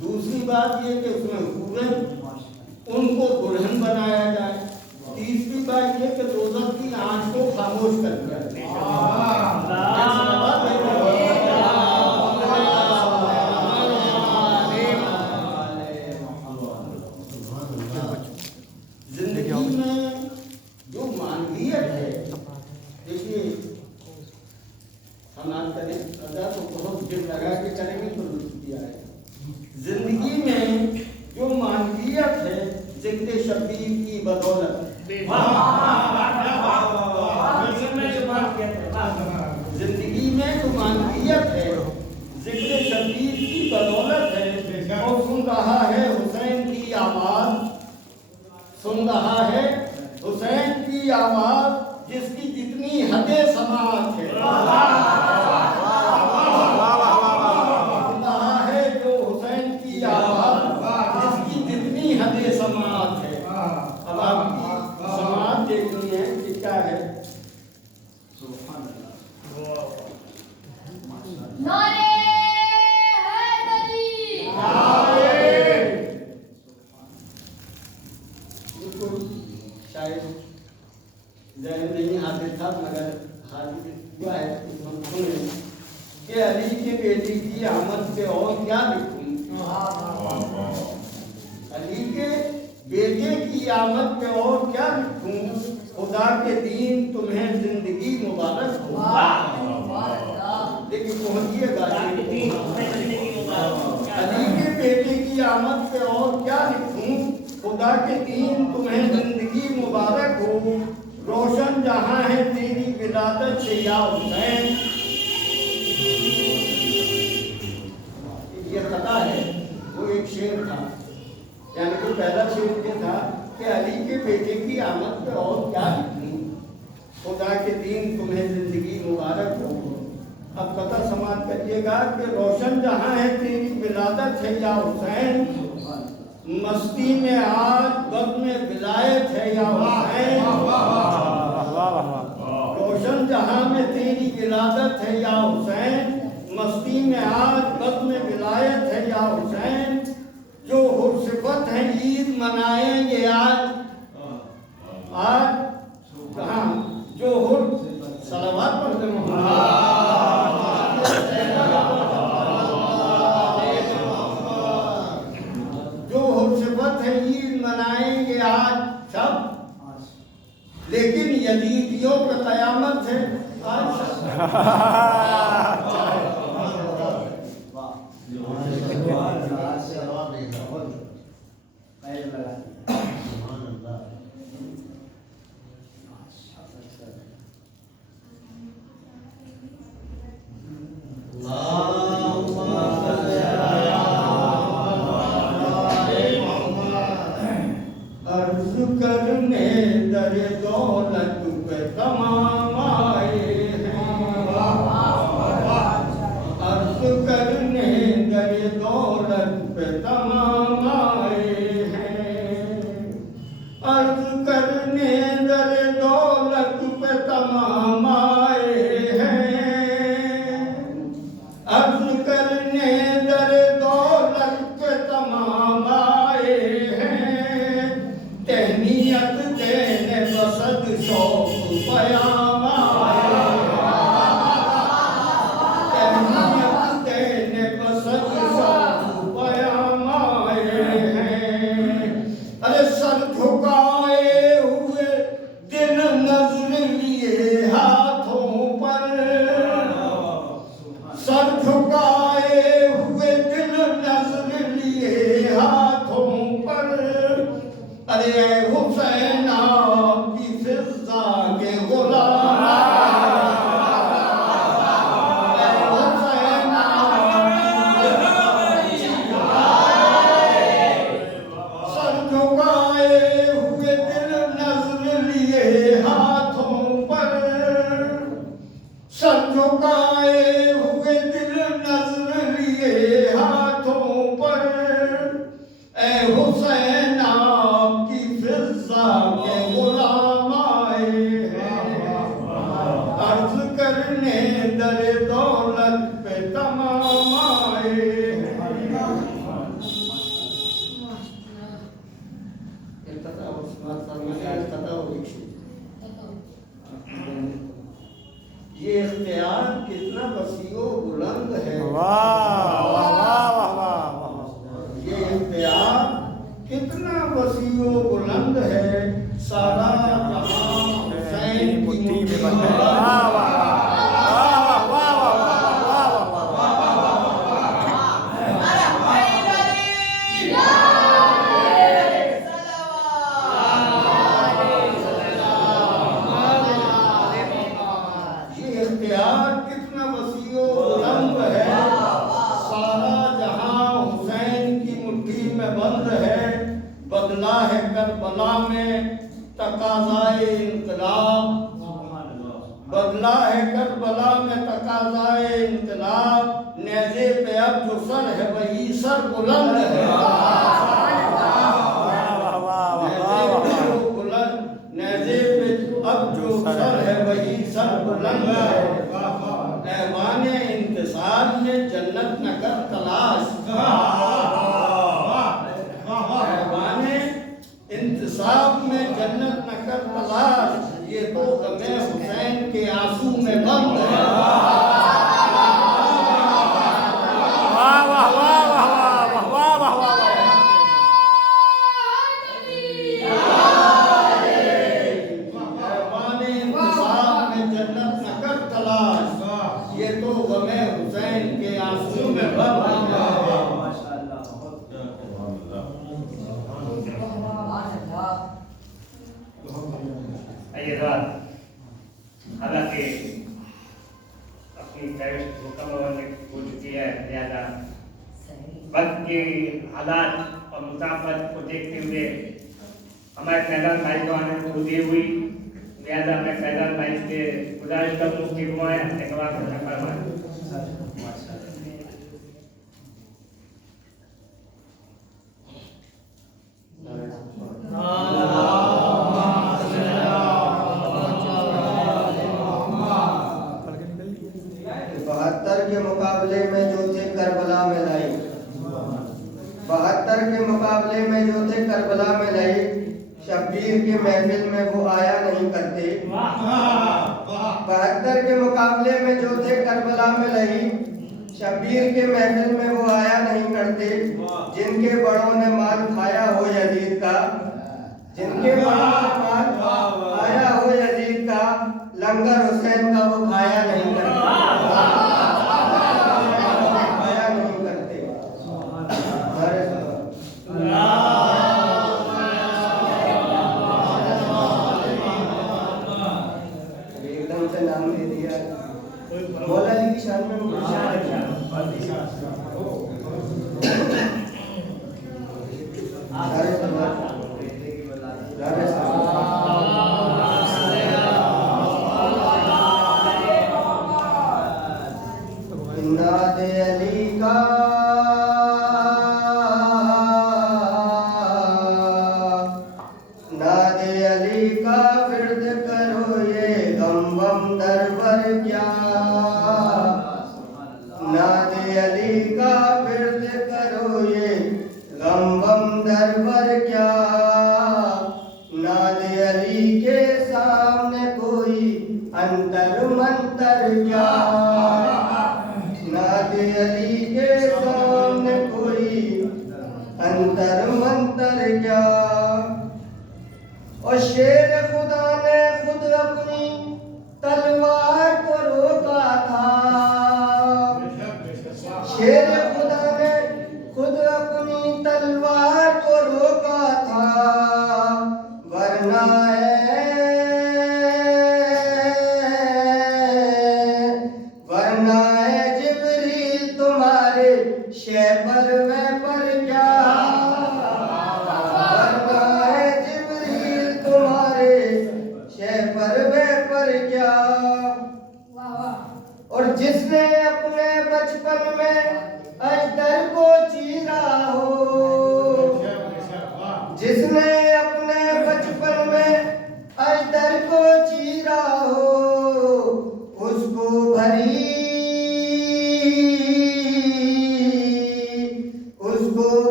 दूसरी बात ये कि उसमें हूरें उनको दुल्हन बनाया जाए, तीसरी बात ये कि दोज़ख की आंच को खामोश कर दिया जाए। जिंदगी में जो मानवीयत है, देखिए हम आज करें अदा तो बहुत दिल लगा के करेंगे तो लुत्फ भी आएगा। जिंदगी में जो मानवीयत है जिक्र शबीर की बदौलत, जिंदगी में जो मानवीयत है जिक्र शबीर की बदौलत है। और सुन रहा है हुसैन की आवाज, सुन रहा है हुसैन की आवाज जिसकी जितनी हदें समात है। सुन रहा है जो हुसैन की आवाज जिसकी जितनी हदें समात है। अब आपकी समात देखनी है कि क्या है। नारे हैदरी, शायद जहन नहीं हाजिर था मगर हाजिर हुआ है तो हम सुने कि अली के बेटी की आमद पे और क्या लिखूं। अली के बेटे की आमद पे और क्या लिखूं, खुदा के दीन तुम्हें जिंदगी मुबारक हो। लेकिन पहुंचिएगा अली के बेटे की आमद पे और क्या लिखूं, खुदा के दीन तुम्हें जिंदगी मुबारक हो। रोशन जहां है तेरी विलादत से या हुसैन। ये पता है वो एक शेर था, यानी कि पहला शेर ये था कि अली के बेटे की आमद पे और क्या लिखूं, खुदा के दीन तुम्हें जिंदगी मुबारक हो। अब कथा समाप्त करिएगा कि रोशन जहां है तेरी विलादत है या हुसैन, मस्ती में आज गम में विलायत है या हुसैन। रोशन जहां में तेरी विलादत है या हुसैन, मस्ती में आज गम में विलायत है या हुसैन। जो हुर्सिफत है ईद मनाएंगे आज, आज कहाँ जो हुर सलावत पढ़ते है ईद मनाएंगे आज सब, लेकिन यजीदियों का कयामत है आज करने दर दौलत पे तमाम आए हैं, अर्ज करने दर दौलत पे तमाम आए हैं, अर्ज करने दर दौलत पे तमाम आए हैं, अर्ज करने दर दौलत पे तमाम आए हैं। तहनीयत देने बसद शौक पयाम आए, तहनीयत देने बसद शौक पयाम आए हैं। अरे सर झुकाए हुए दिल नजर लिए हाथों पर, सर झुकाए हुए दिल नजर लिए हाथों पर। अरे हुसैन आपकी फिज़ा के गुलाम, हुसैन सर झुकाए हुए दिल नजर लिए हाथों पर, सर झुकाए हुए दिल नजर लिए हाथों पर। ए हुसैन हुसैन आपकी फिजा के गुलाम आए हैं, अर्ज करने दर दौलत पे तमाम आए हैं। ये इख्तियार कितना वसीओ बुलंद है। वाह वाह वाह वाह वाह। ये इख्तियार कितना वसीओ बुलंद है। सारा जहां हुसैन की मुट्ठी में बंद है। वाह वाह वाह वाह वाह वाह। ये इख्तियार कितना वसीओ बुलंद है। सारा जहां हुसैन की मुट्ठी में बंद है। बदला है करबला में तकाज़ाए इनकलाब, बदला है करबला में तकाज़ाए इनकलाब। नेज़े पे अब जो सर है वही सर बुलंद है। नेज़े पे अब जो सर है वही सर बुलंद है। ऐवाने इंतज़ार में जन्नत न कर तलाश, ऐवाने इंतज़ार में जन्नत न कर तलाश। ये तो गमे हुसैन के आंसू में बंद है। वाह वाह वाह वाह वाह वाह वाह वाह। ऐवाने इंतज़ार में जन्नत न कर तलाश। ये तो गमे हुसैन के आंसू में बंद है। आइए बात, हालांकि अपनी ख्वाहिश मुकम्मल होने हो चुकी है, लिहाजा वक्त के हालात और मुसाफत को देखते हुए हमारे फैजान भाई को आने को दी हुई, लिहाजा मैं फैजान भाई से गुजारिश करूँ कि वो आए अपने गवाह से फरमाएं। बहत्तर के मुकाबले में जो थे करबला में लाई, 72 के मुकाबले में जो थे करबला में लाई। शब्बीर के महफिल में वो आया नहीं करते। 72 के मुकाबले में जो थे करबला में लाई। शब्बीर के महफिल में वो आया नहीं करते। जिनके बड़ों ने माल खाया हो यजीद का, जिनके बड़ों ने माल खाया हो यजीद का, लंगर हुसैन का वो खाया नहीं करते। खाया नहीं करते। एकदम से नाम दे दिया। मौला अली की शान में नादे अली का नादे अली का विर्द करो ये गम बम दरबर क्या। नादे अली का विर्द करो ये गम बम दरबर क्या। नादे अली के सामने कोई अंतर मंतर क्या। नादे अली के सामने कोई अंतर मंतर क्या। और शेर खुदा ने खुद अपनी तलवार को रोका था। शेर खुदा ने खुद अपनी तलवार को रोका था। वरना है जिब्रील तुम्हारे शहपर में पर क्या। वरना है जिब्रील तुम्हारे शहपर में पर क्या। और जिसने अपने बचपन में जिसने अपने बचपन में अजदर को चीरा हो उसको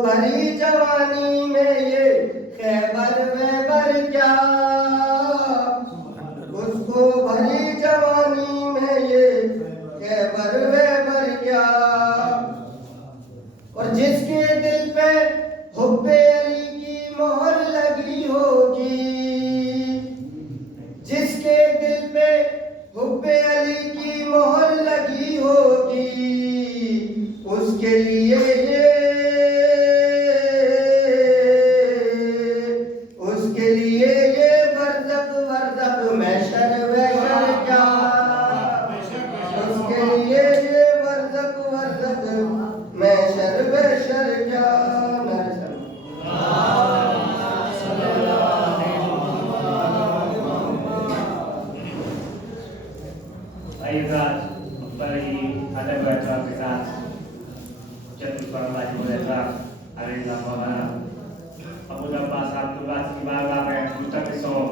भरी जवानी में ये खैबर वैबर क्या, उसको भरी जवानी में ये खैबर वैबर क्या। और जिसके दिल पे हुब्बे अली की मोहर लगी होगी, जिसके दिल पे हुब्बे अली की मोहर लगी होगी उसके लिए ये वर्दक महशर वहशर क्या, उसके लिए ये वर्दक महशर वहशर क्या। बड़ी अदब एहतराम के साथ चंद फरमाइश बोलेगा अरेंजा मौलाना अबू अब्बास साहब के बाद की बारगाह में मुतक़िसों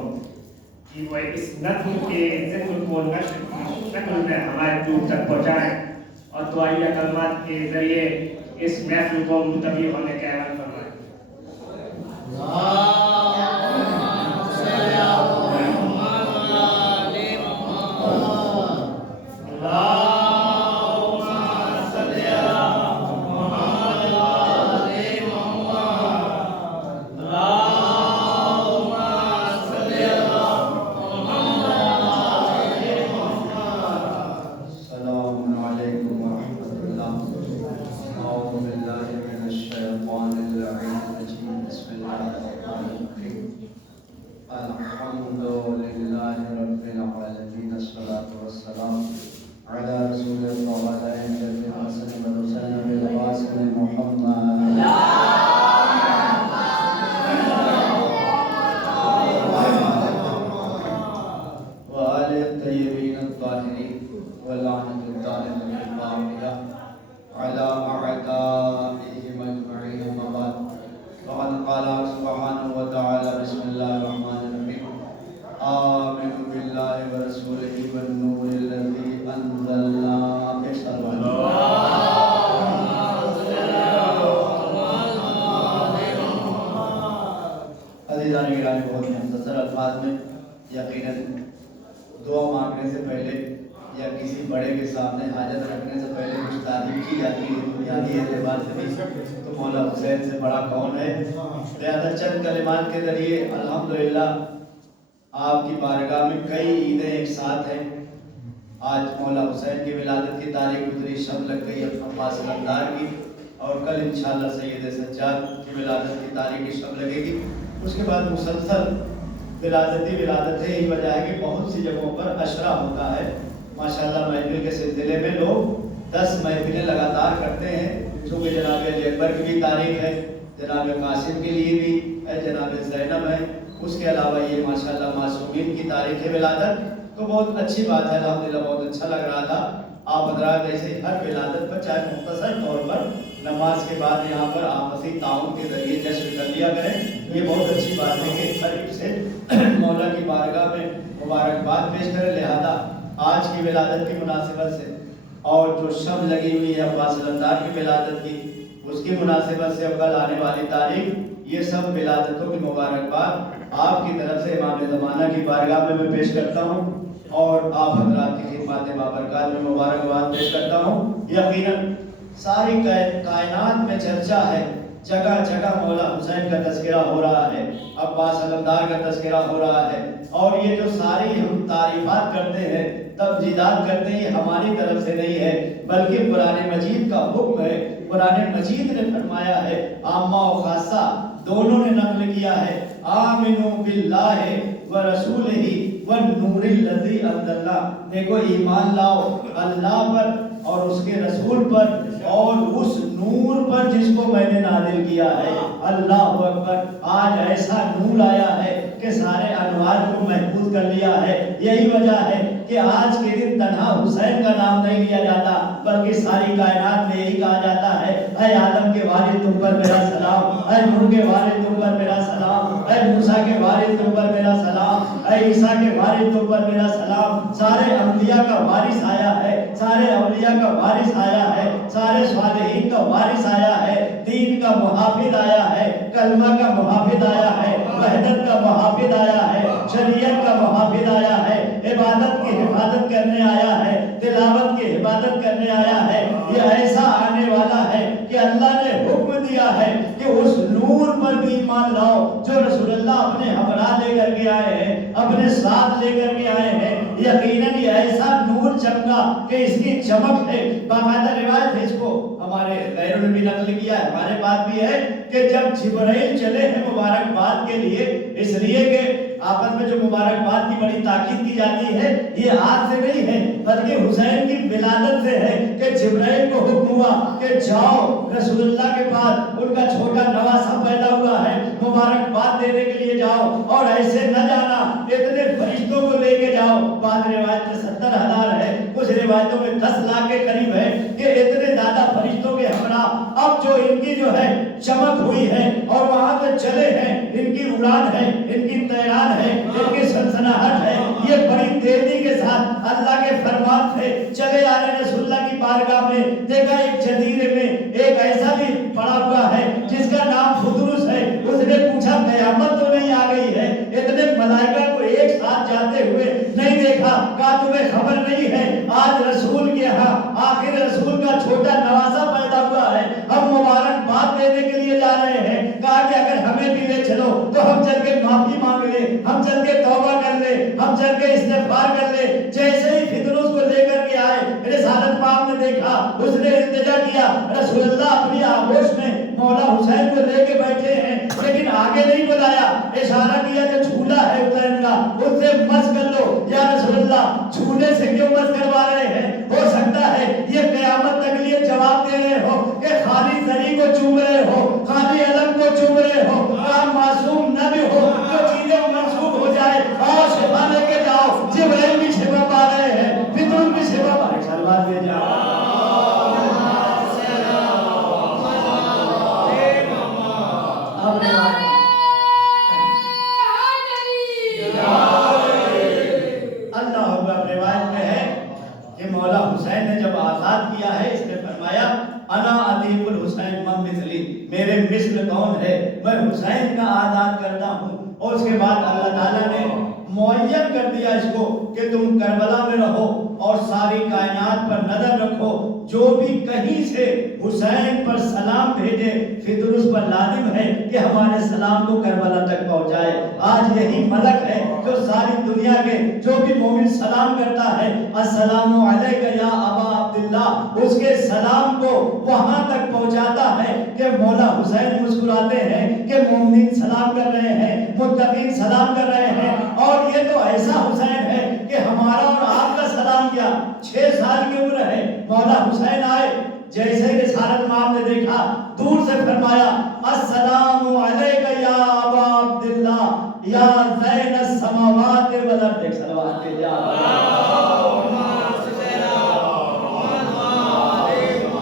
कि वो इस नज़्म के ज़िक्र को नक़्ल में हमारे दूर तक पहुँचाएं और दुआइया कलमात के ज़रिए इस महफ़िल को मुंतवी होने का ऐलान फरमाएं। बहुत मुख्तसर अल्फाज में यकीनन दुआ मांगने से पहले या किसी बड़े के सामने हाजत रखने से पहले कुछ तारीफ की जाती है बुनियादी एतबार से भी, तो मौला हुसैन से बड़ा कौन है। लिहाजा चंद कलिमात के जरिए अल्हम्दुलिल्लाह आपकी बारगाह में कई ईदें एक साथ हैं। आज मौला हुसैन की विलादत की तारीख गुजरी, शब लग गई अब्बास अलमदार की, और कल इंशाअल्लाह सैयद सज्जाद की विलादत की तारीख की शब लगेगी। उसके बाद मुसलसल विलादतें यही वजह है कि बहुत सी जगहों पर अशरा होता है। माशाअल्लाह महफिल के सिलसिले में लोग 10 महफिलें लगातार करते हैं, क्योंकि जनाब अली अकबर की भी तारीख है, जनाब कासिम के लिए भी है, जनाब ज़ैनब है, उसके अलावा ये माशाअल्लाह मासूमीन की तारीख है विलादत। तो बहुत अच्छी बात है, अल्हम्दुलिल्लाह बहुत अच्छा लग रहा था। आप हज़रात ऐसे हर विलादत पर चाहे मुख्तसर तौर पर नमाज के बाद यहाँ पर आपसी ताउन के जरिए जश्न कर लिया करें। ये बहुत अच्छी बात है कि करीब से मौला की बारगाह में मुबारकबाद पेश करें। लिहाजा आज की विलादत की मुनासिबत से और जो शब लगी हुई है अब्बास अलमदार की विलादत की, उसकी मुनासिबत से कल आने वाली तारीख, ये सब विलादतों की मुबारकबाद आपकी तरफ से इमाम ज़माना की बारगाह में मैं पेश करता हूँ और आप हज़रात की खिदमत बाबरकात में मुबारकबाद पेश करता हूँ। यकीनन सारी कायनात में चर्चा है, जगह जगह मौला हुसैन का तज़किरा हो रहा है, अब्बास अलमदार का तज़किरा हो रहा है, और ये जो सारी हम तारीफ़ात करते हैं, तबजीदात करते हैं, ये हमारी तरफ से नहीं है, बल्कि कुरान मजीद का हुक्म है। कुरान मजीद ने फरमाया है, आम्मा और खासा दोनों ने नक़ल किया है, आमिनु बिल्लाहि व रसूलिही व नूरिल लज़ी अंज़लना, देखो ईमान लाओ अल्लाह पर और उसके रसूल पर और उस नूर पर जिसको मैंने नाज़िल किया है। अल्लाह अकबर। आज ऐसा नूर आया है के सारे अनवार को महफूज कर लिया है। यही वजह है कि आज के दिन तन्हा हुसैन का नाम नहीं लिया जाता, बल्कि सारी कायनात में यही कहा जाता है, ऐ आदम के वालिद तुम पर मेरा सलाम, ऐ नूह के वालिद तुम पर मेरा सलाम, ऐ मूसा के वालिद तुम पर मेरा सलाम, ऐ ईसा के वालिद तुम पर मेरा सलाम। सारे अंबिया का वारिस आया है, सारे औलिया का वारिस आया है, सारे सालेहीन का वारिस आया है, दीन का मुहाफिज आया है, कलमा का मुहाफिज आया है, वहदत का मुहाफिज आया है, शरीयत का मुहाफिज आया है, इबादत की हिफाजत करने आया है, तिलावत की हिफाजत करने आया है। ये ऐसा आने वाला है कि अल्लाह ने हुक्म दिया है कि उस नूर पर भी ईमान लाओ जो रसूलुल्लाह अपने हमरा लेकर के आए हैं, अपने साथ लेकर के आए हैं। यकीनन ये ऐसा नूर चमका कि इसकी चमक है, बाकायदा रिवायत है, इसको हमारे गैरों ने भी नकल किया है, हमारे पास भी है कि जब जिब्राइल चले हैं मुबारकबाद के लिए, इसलिए कि आपस में जो मुबारकबाद की बड़ी ताकीद की जाती है, ये आज से नहीं है बल्कि हुसैन की विलादत से है कि जिब्राइल को हुक्म हुआ कि जाओ रसूलुल्लाह के पास, उनका छोटा नवासा पैदा हुआ है, मुबारकबाद देने के लिए जाओ, और ऐसे न जाना इतने फरिश्तों को लेके जाओ। बाद रिवायत में 70,000 है, कुछ रिवायतों में 10 लाख के करीब है कि इतने ज्यादा फरिश्तों के हमरा अब जो इनकी जो है चमक हुई है और वहां से चले हैं, इनकी उड़ान है, इनकी तैरान है, इनकी सनसनाहट है, ये बड़ी तेजी के साथ अल्लाह के फरमान से चले आ रहे रसूलुल्लाह की बारगाह में। देखा एक जजीरे में एक ऐसा भी पड़ा हुआ है जिसका नाम फुदरुस है, उसने पूछा कयामत तो नहीं आ गई है? इतने मलाइका को एक साथ जाते हुए नहीं देखा, कहा तुम्हें खबर नहीं है आज रसूल के यहाँ आखिर रसूल का छोटा नवासा पैदा हुआ है, हम मुबारकबाद देने के लिए जा रहे हैं। कहा कि अगर हमें भी ले चलो तो हम चल के माफी मांग ले, हम चल के तौबा कर ले, हम चल के इस्तिग़फ़ार कर ले। जैसे ही फिदरुस को लेकर के आए, रिसालत पाक ने देखा, उसने इल्तिजा किया, रसूलुल्लाह अपनी आगोश में मौला हुसैन को लेके बैठे हैं, लेकिन आगे नहीं बुलाया, इशारा किया जो झूला है हुसैन का उससे मस कर लो। या रसूलुल्लाह झूले से क्यों मस करवा रहे हैं? हो सकता है ये क़यामत तक लिए जवाब दे रहे हो कि खाली जरी को चूम रहे हो, खाली अलम को चूम रहे हो, आप मासूम न भी हो तो चीजें मंसूब हो जाए और शिफा लेके जाओ। जिब्राइल भी शिफा पा रहे हैं, फितरुल भी शिफा पा रहे हैं, सलवात दे जाओ। मौला हुसैन ने जब आजाद किया है, इसने फरमाया अना अदीबुल हुसैन ममिसली, मेरे मिस्ल कौन है, मैं हुसैन का आजाद करता हूँ। और उसके बाद अल्लाह ताला ने मुअय्यन कर दिया इसको कि तुम करबला में रहो और सारी कायनात पर नजर रखो, जो भी कहीं से हुसैन पर सलाम भेजे फिदरुस पर लाजिम है कि हमारे सलाम को करबला तक पहुंचाए। आज यही मलक है जो सारी दुनिया के जो भी मोमिन सलाम करता है, अस्सलामु अलैका या अबा अब्दुल्लाह, उसके सलाम को वहां तक पहुंचाता है कि मौला हुसैन मुस्कुराते हैं कि मोमिन सलाम कर रहे हैं, मुत्तकीन सलाम कर रहे हैं। और ये तो ऐसा हुसैन है कि हमारा और आपका सलाम क्या, 6 साल की उम्र है, मौला हुसैन आए, जैसे कि सारत माम ने देखा, दूर से फरमाया अस्सलामु अलैका या अबा अब्दुल्लाह या ज़ैनस समावात वल अर्द, सलावत दे जा।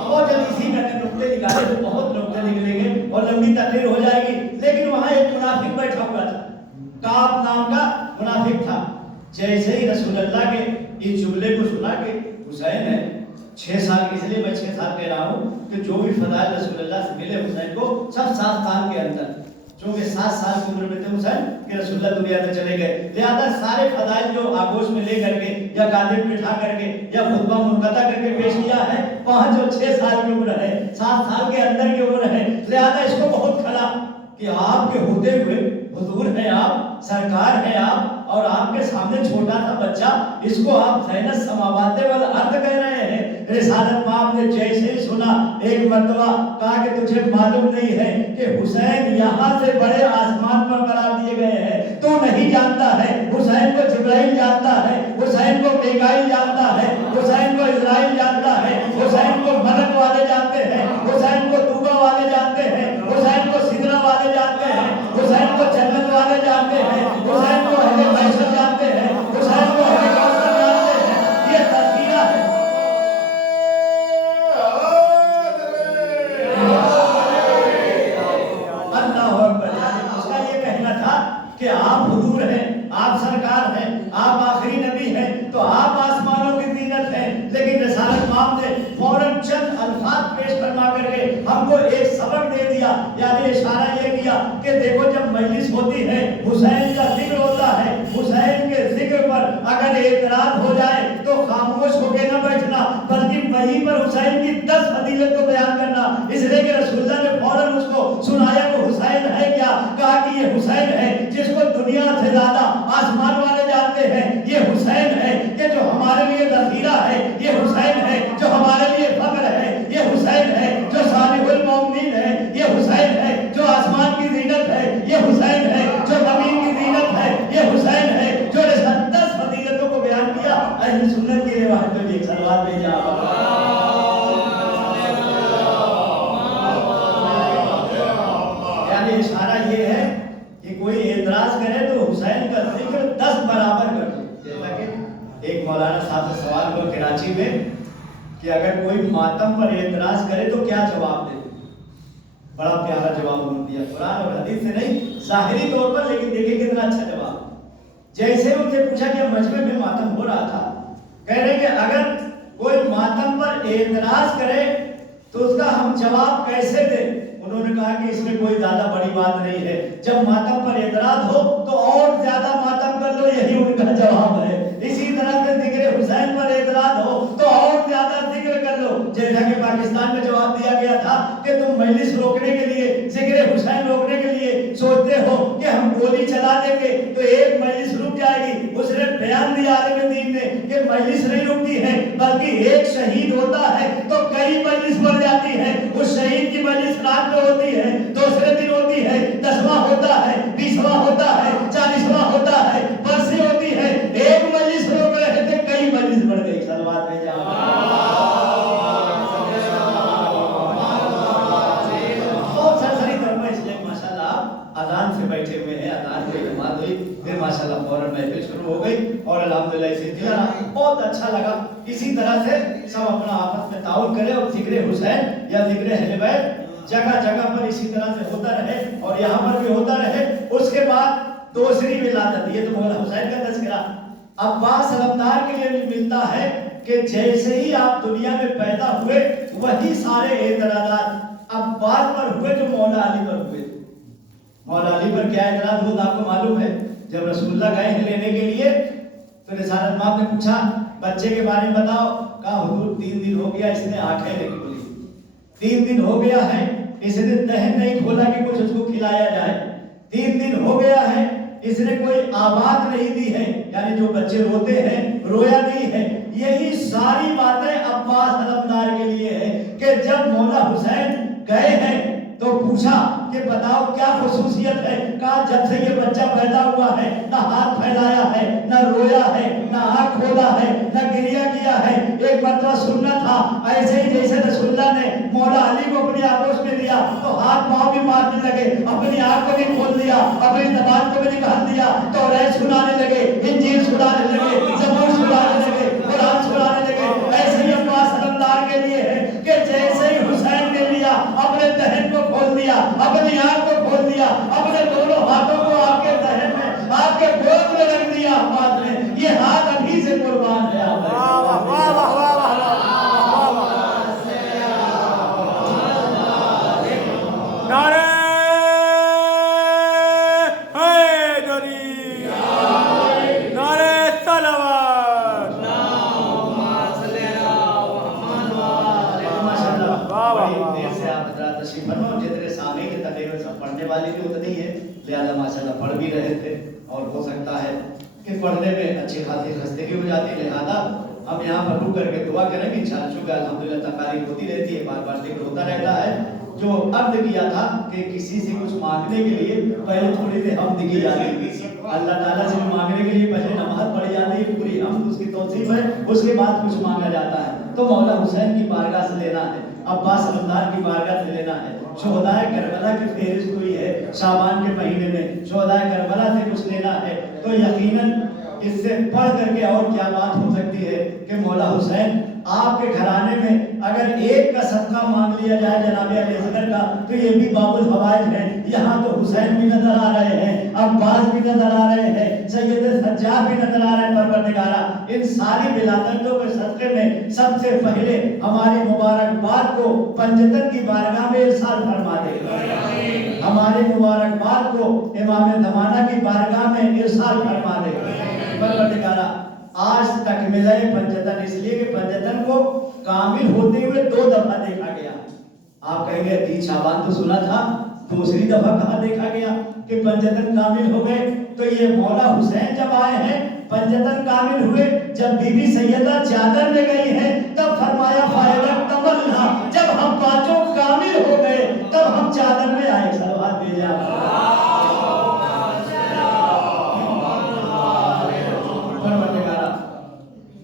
और जब इसी का नुक्ते निकाले तो बहुत नुक्ते निकलेंगे और लंबी तकरीर हो जाएगी, लेकिन वहां एक मुनाफिक बैठा हुआ था, काब नाम का मुनाफिक था। जैसे ही रसूलुल्लाह के इस जुमले को सुना कि हुसैन है 6 साल, इसलिए मैं 6 साल कह रहा हूँ कि जो भी फदाइल रसूलुल्लाह से मिले हुसैन को सब 7 साल के अंदर, क्योंकि 7 साल की उम्र में थे हुसैन कि रसूलुल्लाह दुनिया से चले गए, लिहाजा सारे फदाइल जो आगोश में ले करके या कादिर बिठा करके या खुतबा मुनक़ता करके पेश किया है, वहाँ जो 6 साल की उम्र है, 7 साल के अंदर की उम्र है, लिहाजा इसको बहुत खला कि आपके होते हुए हुजूर है आप, सरकार है आप, और आपके सामने छोटा सा बच्चा, इसको आप ज़ैनस समावाते वल अर्द कह रहे हैं। रिसालत माम ने जैसे ही सुना, एक मर्तबा कहा कि तुझे मालूम नहीं है कि हुसैन यहाँ से बड़े आसमान पर करार दिए गए हैं, तू नहीं जानता है, हुसैन को जिब्राइल जानता है, हुसैन को मीकाईल जानता है, हुसैन को इज़राइल जानता है, हुसैन को मलक वाले जानते हैं, हुसैन को तूबा वाले जानते हैं, हुसैन को सिदरा वाले जानते हैं, हुसैन को जन्नत वाले जानते हैं, कि आप हुजूर हैं, आप सरकार हैं, आप आखिरी नबी हैं, तो आप आसमानों की जीनत हैं। लेकिन रिसालत माम ने फौरन चंद अल्फाज पेश फरमा करके हमको एक सबक दे दिया, यानी इशारा ये किया कि देखो जब मजलिस होती है, हुसैन का जिक्र होता है, हुसैन के जिक्र पर अगर एतराज हो जाए तो खामोश होकर न बैठना, बल्कि वहीं पर हुसैन की 10 फजीलत को बयान करना। इसलिए कि रसूलुल्लाह ने फौरन उसको सुनाया वो हुसैन है क्या, कहा कि ये हुसैन है जिसको दुनिया से ज्यादा आसमान वाले जानते हैं, ये हुसैन है कि जो हमारे लिए ज़ख़ीरा है, ये हुसैन है जो हमारे लिए फख्र है, ये हुसैन है जो सालिहुल मोमिनीन है, ये हुसैन है जो आसमान की जीनत है, ये हुसैन है जो जमीन की जीनत है, ये हुसैन है जो 10 फजीलतों को बयान किया। अहले सुन्नत की रिवायत में भी एक सलवात भेजा, यानी इशारा ये है कि कोई एतराज करे तो हुसैन का जिक्र 10 बराबर कर दो। जैसा कि एक मौलाना साहब से सवाल हुआ कराची में कि अगर कोई मातम पर एतराज करे तो क्या जवाब दे, बड़ा प्यारा जवाब उन्होंने दिया, कुरान और हदीस से नहीं, ज़ाहिरी तौर पर, लेकिन देखिए कितना अच्छा जवाब। जैसे उनसे पूछा कि मजमे में मातम हो रहा था, कह रहे कि अगर कोई मातम पर एतराज करे तो उसका हम जवाब कैसे दें। उन्होंने कहा कि इसमें कोई ज्यादा बड़ी बात नहीं है, जब मातम पर एतराज हो तो और ज्यादा मातम कर लो, यही उनका जवाब है। इसी तरह से जिक्र हुसैन पर एतराज हो तो और ज्यादा जिक्र कर लो। जैसा कि पाकिस्तान में जवाब दिया गया था कि तुम मजलिस रोकने के लिए, जिक्र हुसैन रोकने के लिए सोचते हो कि हम गोली चला देंगे तो एक मजलिस रुक जाएगी। उसने बयान दिया आलिम दीन ने कि मजलिस नहीं रुकती है, बल्कि एक शहीद होता है तो कई मजलिस बन जाती है। उस शहीद की मजलिस रात में होती है, दूसरे दिन होती है, 10वां होता है, 20वां होता है, 40वां होता है, बरसी होती है। एक मजलिस रोक रहे थे, कई मजलिस बढ़ गई। सलवात में जाओ, बहुत सरसरी तरफ इसलिए माशाल्लाह अजान से बैठे हुए हैं, अजान की जमात हुई, फिर माशाल्लाह फौरन महफिल शुरू हो गई और अल्हम्दुलिल्लाह इसे दिया बहुत अच्छा लगा। इसी तरह से सब अपना आपस में ताउन करें और जिक्र हुसैन या जिक्र अहले बैत जगह जगह पर इसी तरह से होता रहे और यहाँ पर भी होता रहे। उसके बाद दूसरी विलादत, ये तो मौला हुसैन का तज़किरा अब्बास अलमदार के लिए भी मिलता है कि जैसे ही आप दुनिया में पैदा हुए वही सारे एतराज़ात अब्बास पर हुए जो मौला अली पर हुए। मौला अली पर क्या एतराज़ हुआ आपको मालूम है? जब रसूलुल्लाह गए हैं लेने के लिए तो रिसालत माँ ने पूछा बच्चे के बारे में बताओ, कहा हुजूर 3 दिन हो गया इसने आंखें नहीं खोली, 3 दिन हो गया है इसने दहन नहीं खोला कि कुछ उसको खिलाया जाए, 3 दिन हो गया है इसने कोई आवाज नहीं दी है, यानी जो बच्चे रोते हैं रोया नहीं है। यही सारी बातें अब्बास अलमदार के लिए है कि जब मौला हुसैन गए हैं तो पूछा कि बताओ क्या खुसूसियत है। कहा जब से ये बच्चा पैदा हुआ है ना हाथ फैलाया है, ना रोया है, ना आँख खोला है, ना गिरिया किया है। एक मतलब सुनना था ऐसे ही जैसे रसूलुल्लाह ने मौला अली को अपनी आगोश में लिया तो हाथ पाँव भी मारने लगे, अपनी आँख को भी खोल दिया, अपनी जबान को भी निकाल दिया, तो रह सुनाने लगे, इंजील सुनाने लगे, ज़बूर सुनाने लगे, कुरान सुनाने लगे। ऐसे ही अब्बास अलमदार के लिए है कि जैसे ही हुसैन ने लिया अपने दहन को खोल दिया, अपनी आँख को खोल दिया, अपने दोनों हाथों को आपके दहन में, आपके गोद में रख दिया अब्बास ने। ये हाथ अभी से कुर्बान है। नारे पढ़ने वाली भी उतनी है, लिहाजा माशाल्लाह पढ़ भी रहे थे और हो सकता है कि पढ़ने में अच्छी खासी खस्ती हो जाती है। लिहाजा हम यहाँ पर रुक करके दुआ करेंगे इंशाअल्लाह। चूँकि अल्हम्दुलिल्लाह तकारीर होती रहती है, बार बार जिक्र होता रहता है। जो अर्ज किया था कि किसी से कुछ मांगने के लिए पहले थोड़ी देर हमद की जाती है, अल्लाह ताला से मांगने के लिए पहले नमाज पढ़ी जाती है, पूरी हमद उसकी तौसीफ है, उसके बाद कुछ मांगा जाता है। तो मौला हुसैन की बारगाह से लेना है, अब्बास अलमदार की बारगाह से लेना है। शुहदाए करबला की फेहरिस्त हुई है शाबान के महीने में, शुहदाए करबला से कुछ लेना है तो यकीनन इससे बढ़ करके और क्या बात हो सकती है कि मौला हुसैन आपके घराने में अगर एक का सदका मांग लिया जाए जनाब अली असगर का तो ये भी बाबुल हवाइज है। यहाँ तो हुसैन भी नजर आ रहे हैं, अब्बास भी नजर सैयद सज्जाद भी नजर आ रहे हैं परवरदिगारा। इन सारी विलादतों के सदक़े में सबसे पहले हमारी मुबारकबाद को पंजतन की बारगाह में इरसाल फरमा दे। हमारी मुबारकबाद को इमाम ज़माना की बारगाह में इरसाल फरमा दे परवरदिगारा। आज तकमिला पंजतन, इसलिए कि पंजतन को कामिल होते हुए 2 दफा देखा गया। आप कहेंगे 3 शाबान तो सुना था, दूसरी दफा कहाँ देखा गया कि पंजतन कामिल हो गए? तो ये मौला हुसैन जब आए हैं पंजतन कामिल हुए। जब बीबी सैयदा चादर में गई है तब फरमाया फायदा तमन्ना, जब हम 5 कामिल हो गए तब हम चादर में आए। सलवात भेजे आप।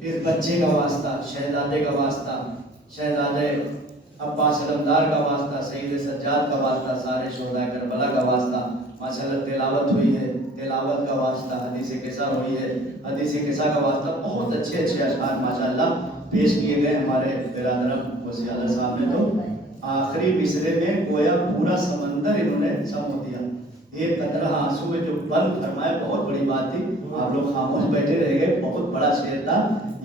इस बच्चे का वास्ता, शहजादे का वास्ता, शहजादे अब्बास अलमदार का वास्ता, सैयद सज्जाद का वास्ता, सारे शोहदा करबला का वास्ता। माशाअल्लाह तिलावत हुई है, तिलावत का वास्ता, हदीस किस्सा हुई है, हदीस किस्सा का वास्ता। बहुत अच्छे अच्छे अशआर माशाअल्लाह पेश किए गए हमारे बिरादरम वसी आला साहब ने। तो आखिरी मिसरे में गोया पूरा समंदर इन्होंने समो दिया। एक कतरा आंसू में जो बंद फरमाया, बहुत बड़ी बात थी। आप लोग खामोश बैठे रह गए, बहुत बड़ा शेर था।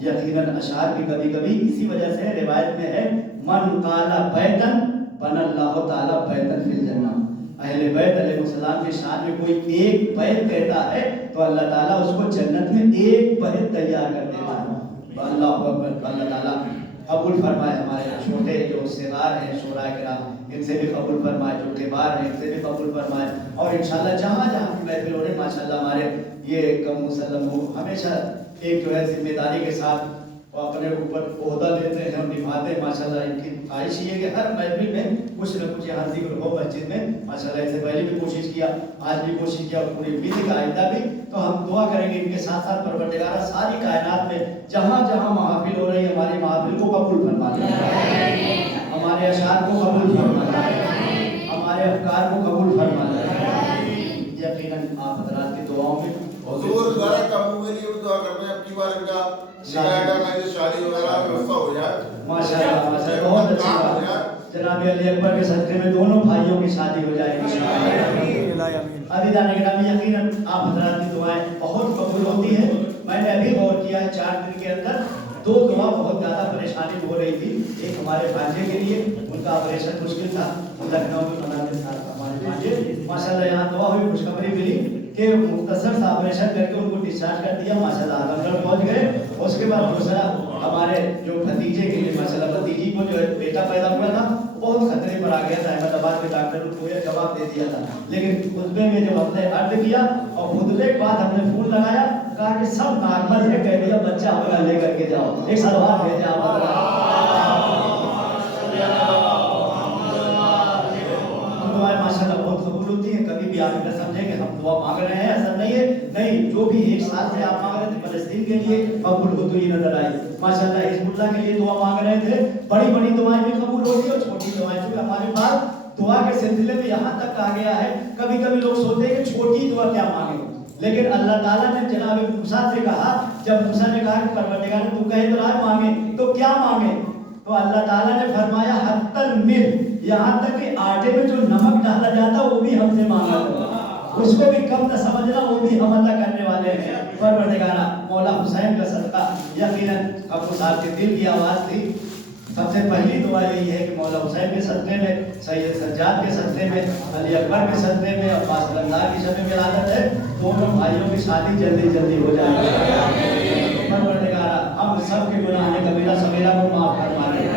यकीनन अशआर भी कभी कभी इसी वजह से रिवायत में है, मन काला बैतन बनल्लाहु ताला बैतन फिल जन्नह। अहले बैत अलैहिस्सलाम के शान में कोई एक बैत कहता है तो अल्लाह ताला उसको जन्नत में एक बैत तैयार कर देता है। अल्लाहु अकबर। अल्लाह ताला कबूल फरमाए। हमारे छोटे जो सिगार हैं शोरा किराम, इनसे भी कबूल फरमाए, जो किबार हैं इनसे भी कबूल फरमाए। और इंशाल्लाह जहाँ जहाँ की महफिल हो रही माशाल्लाह हमारे ये कम मुसल्लम हमेशा एक जो है जिम्मेदारी के साथ वो अपने ऊपर ओहदा लेते हैं और निभाते हैं माशाल्लाह। इनकी ख्वाहिश ये है कि हर महफिल में कुछ न कुछ यहाँ जिक्र हो मस्जिद में माशाल्लाह। इससे पहले भी कोशिश किया, आज भी कोशिश किया, पूरी उम्मीद का आइंदा भी। तो हम दुआ करेंगे इनके साथ साथ परवरदिगार सारी कायनात में जहाँ जहाँ महफिल हो रही है हमारी महफिल को कबूल फरमा ले, हमारे अशआर को कबूल फरमा ले, हमारे अफकार को कबूल फरमा ले। यकीनन आप हज़रात की दुआओं में हुजूर द्वारा काबू के लिए दुआ करते हैं। अपनी बार इनका शादी वगैरह व्यवस्था हो जाए माशाअल्लाह माशाअल्लाह। बहुत अच्छी बात है। जनाब अली अकबर के सदक़े में दोनों भाइयों की शादी हो जाएगी इंशाअल्लाह। अभी जाने के नाम यकीनन आप हज़रात की दुआएं बहुत कबूल होती है। मैंने अभी गौर किया है 4 दिन के अंदर 2 दुआ बहुत ज़्यादा परेशानी हो रही थी। एक हमारे भांजे के लिए, उनका ऑपरेशन मुश्किल था लखनऊ में बनाते साथ हमारे भांजे माशाअल्लाह यहाँ दुआ हुई, खुशखबरी मिली कि मुख्तसर सा ऑपरेशन करके उनको डिस्चार्ज कर दिया माशाअल्लाह, आजमगढ़ पहुँच गए। उसके बाद दूसरा हमारे जो भतीजे के लिए माशाअल्लाह भतीजी को जो है बेटा पैदा हुआ था बहुत खतरे पर आ गया था। अहमदाबाद के डॉक्टर ने पूरा जवाब दे दिया था, लेकिन खुतबे में जब हमने अर्ज किया और खुतबे के बाद हमने फोन लगाया, कहा कि सब नॉर्मल है, कह दिया बच्चा अपना लेकर के जाओ। एक सलवात भेजा माशाअल्लाह बहुत कबूल होती है। कभी भी आप न समझे कि हम दुआ मांग रहे हैं, ऐसा नहीं है। नहीं, जो भी एक साथ में आप मांग रहे थे फलस्तीन के लिए कबूल होती हुई नजर आई माशाअल्लाह। हिजबुल्लाह के लिए दुआ मांग रहे थे, बड़ी बड़ी दुआएं भी कबूल होती है और छोटी दुआएं भी। हमारे पास दुआ के सिलसिले में यहाँ तक आ गया है, कभी कभी लोग सोचते हैं कि छोटी दुआ क्या मांगे, लेकिन अल्लाह ताला ने जनाब मूसा से कहा, जब मूसा ने कहा कि परवरदिगार तू कहे तो राज मांगे, तो क्या मांगे? तो अल्लाह ताला ने फरमाया हत्तल मिल, यहाँ तक कि आटे में जो नमक डाला जाता वो भी हमसे मांगा, उसको भी कम न समझना, वो भी हम अता करने वाले हैं। परवरदिगारा मौला हुसैन का सदका यकीनन अबू साहब के दिल की आवाज़ थी। सबसे पहली दुआ यही है कि मौला हुसैन के सदक़े में, सैयद सज्जाद के सदक़े में, अली अकबर के सदक़े में, अब्बास अलमदार की शब विलादत है, दोनों भाइयों की शादी जल्दी जल्दी हो जाए। परवरदिगारा हम सब के गुनाह कबीरा सगीरा को माफ़ फरमा ले,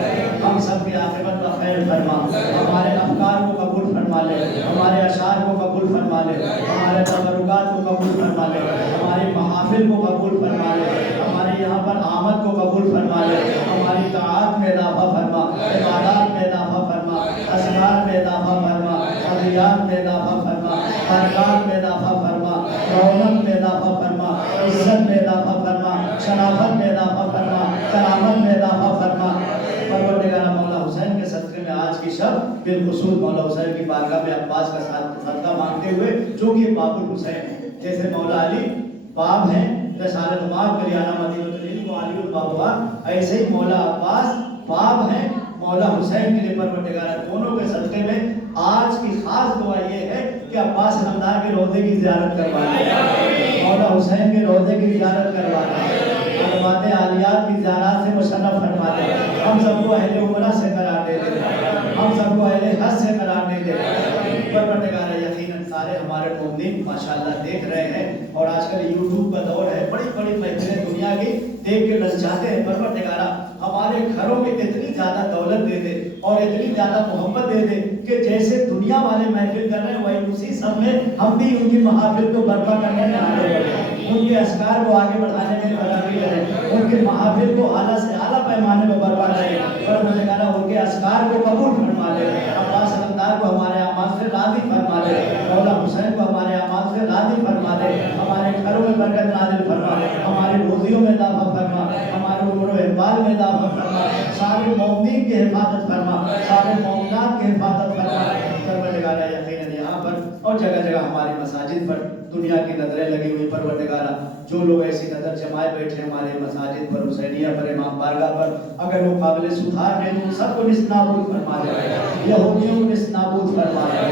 हम सब की आखिरत का खैर फरमा, हमारे अफकार को कबूल फरमा ले, हमारे अशार को कबूल फरमा ले, हमारे तबरुकात को कबूल फरमा ले, हमारी महाफिल को कबूल फरमा ले, हमारे यहाँ पर आमद को कबूल फरमा ले, हमारी ताआत में इजाफा फरमा, इबादत में इजाफा फरमा, असरार में इजाफा फरमा, अदियात में इजाफा फरमा, बरकत में इजाफा फरमा, रौनक में इजाफा फरमा, इज्जत में इजाफा फरमा, शराफत में इजाफा फरमा, करामत में इजाफा फरमा। परवरदिगार मौला हुसैन के सदक़े में आज की शब बिलखुसूस मौला हुसैन की बारगाह में अब्बास का सदका मांगते हुए, जो कि बाबुल हुसैन जैसे मौला अली बाब हैं, रसालत माब करियाना मदीनतुल वो अलीउल बाबा, ऐसे ही मौला अब्बास बाब हैं मौला हुसैन के लिए। परवरदिगार दोनों के सदक़े में आज की खास दुआ ये है कि अब्बास अलमदार के रोज़े की ज़ियारत करवाएं। मौला हुसैन के रोज़े की ज़ियारत करवा दे, अलवाते आलियात की ज़ियारत से मुशर्रफ फरमा दे, हम सबको अहले उमरा से करार दे दे, हम सबको अहले हज से करार दे दे। परवरदिगार यकीनन सारे हमारे मोमिन माशाअल्लाह देख रहे हैं और आजकल यूट्यूब का दौर है, बड़ी बड़ी महफिलें दुनिया की देख के ललचाते हैं। परवरदिगार हमारे घरों में इतनी ज़्यादा दौलत दे दे और इतनी ज़्यादा मोहब्बत दे दे कि जैसे दुनिया वाले महफिल कर रहे हैं वही उसी सब में हम भी उनकी महफिल को बर्पा करने में आगे बढ़े, उनके अस्कार को आगे बढ़ाने में बराबरी करें, उनके महफिल को आला से आला पैमाने में बर्पा करें। परवरदिगार उनके अस्कार को कबूल फरमा ले, अब्बास सरदार को हमारे अमाल से राज़ी फरमा ले, मौला हुसैन को हमारे अमाल से राज़ी फरमा ले, हमारे घरों में बरकत नाज़िल फरमा ले, हमारी रोज़ियों में इज़ाफ़ा फरमा, हमारे उम्र व इक़बाल में इज़ाफ़ा फरमा, सारे मोमिनीन की हिफाजत फरमा, सारे मोमिनात की हिफाजत फरमा। परवरदिगार यकीनन यहाँ पर और जगह जगह हमारी मसाजिद पर दुनिया की नजरें लगी हुई। परवरदिगार जो लोग ऐसी नजर जमाए बैठे हमारे मसाजिद पर, हुसैनिया पर, इमाम बारगाह पर, अगर वो काबिल सुधार हैं तो सबको निस्नाबूद फरमा दे, यहूदियों को निस्नाबूद फरमा दे,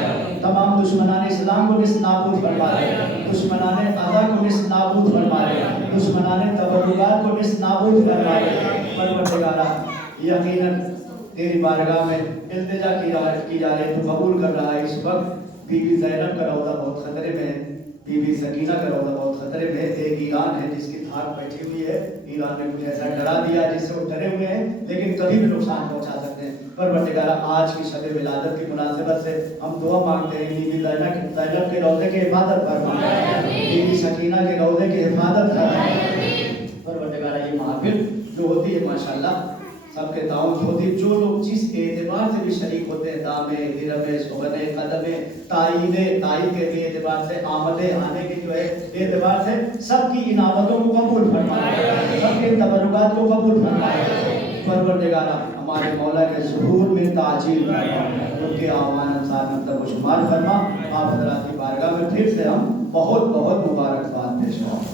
तमाम दुश्मनान इस्लाम को निस्नाबूद फरमा दे, दुश्मनान अज़ा को निस्नाबूद फरमा दे, दुश्मनान तबर्रुकात को निस्नाबूद फरमा दे। परवरदिगार यकीनन तेरी बारगाह में इल्तिजा की जा रही, तू कबूल कर रहा है। इस वक्त बीबी ज़ैनब का रौज़ा बहुत खतरे में है, बीबी सकीना का रौज़ा बहुत खतरे में है। एक ईरान है जिसकी धाक बैठी हुई है, ईरान ने कुछ ऐसा डरा दिया जिससे वो डरे हुए हैं लेकिन कभी भी नुकसान पहुंचा सकते हैं। परवरदिगार आज की शब विलादत की मुनासिबत से हम दुआ मांगते हैं, बीबी ज़ैनब के रौज़े की हिफाजत फरमा, बीबी सकीना के रौज़े की हिफाजत फरमा। परवरदिगार ये महफिल जो होती है माशाअल्लाह सबके ताउन होती, जो लोग जिस एतबार से भी शरीक होते हैं, दामे हिरमे सुबने कदमे ताईने ताई के भी एतबार से, आमदे आने के जो है एतबार से सबकी इनामतों को कबूल फरमाए, सबके तबर्रुकात को कबूल फरमाए। परवरदिगार हमारे मौला के ज़ुहूर में ताजील फरमा, उनके आह्वान अनुसार हम तक शुमार फरमा। आप हज़रात की बारगाह में फिर से हम बहुत बहुत मुबारकबाद पेश करें।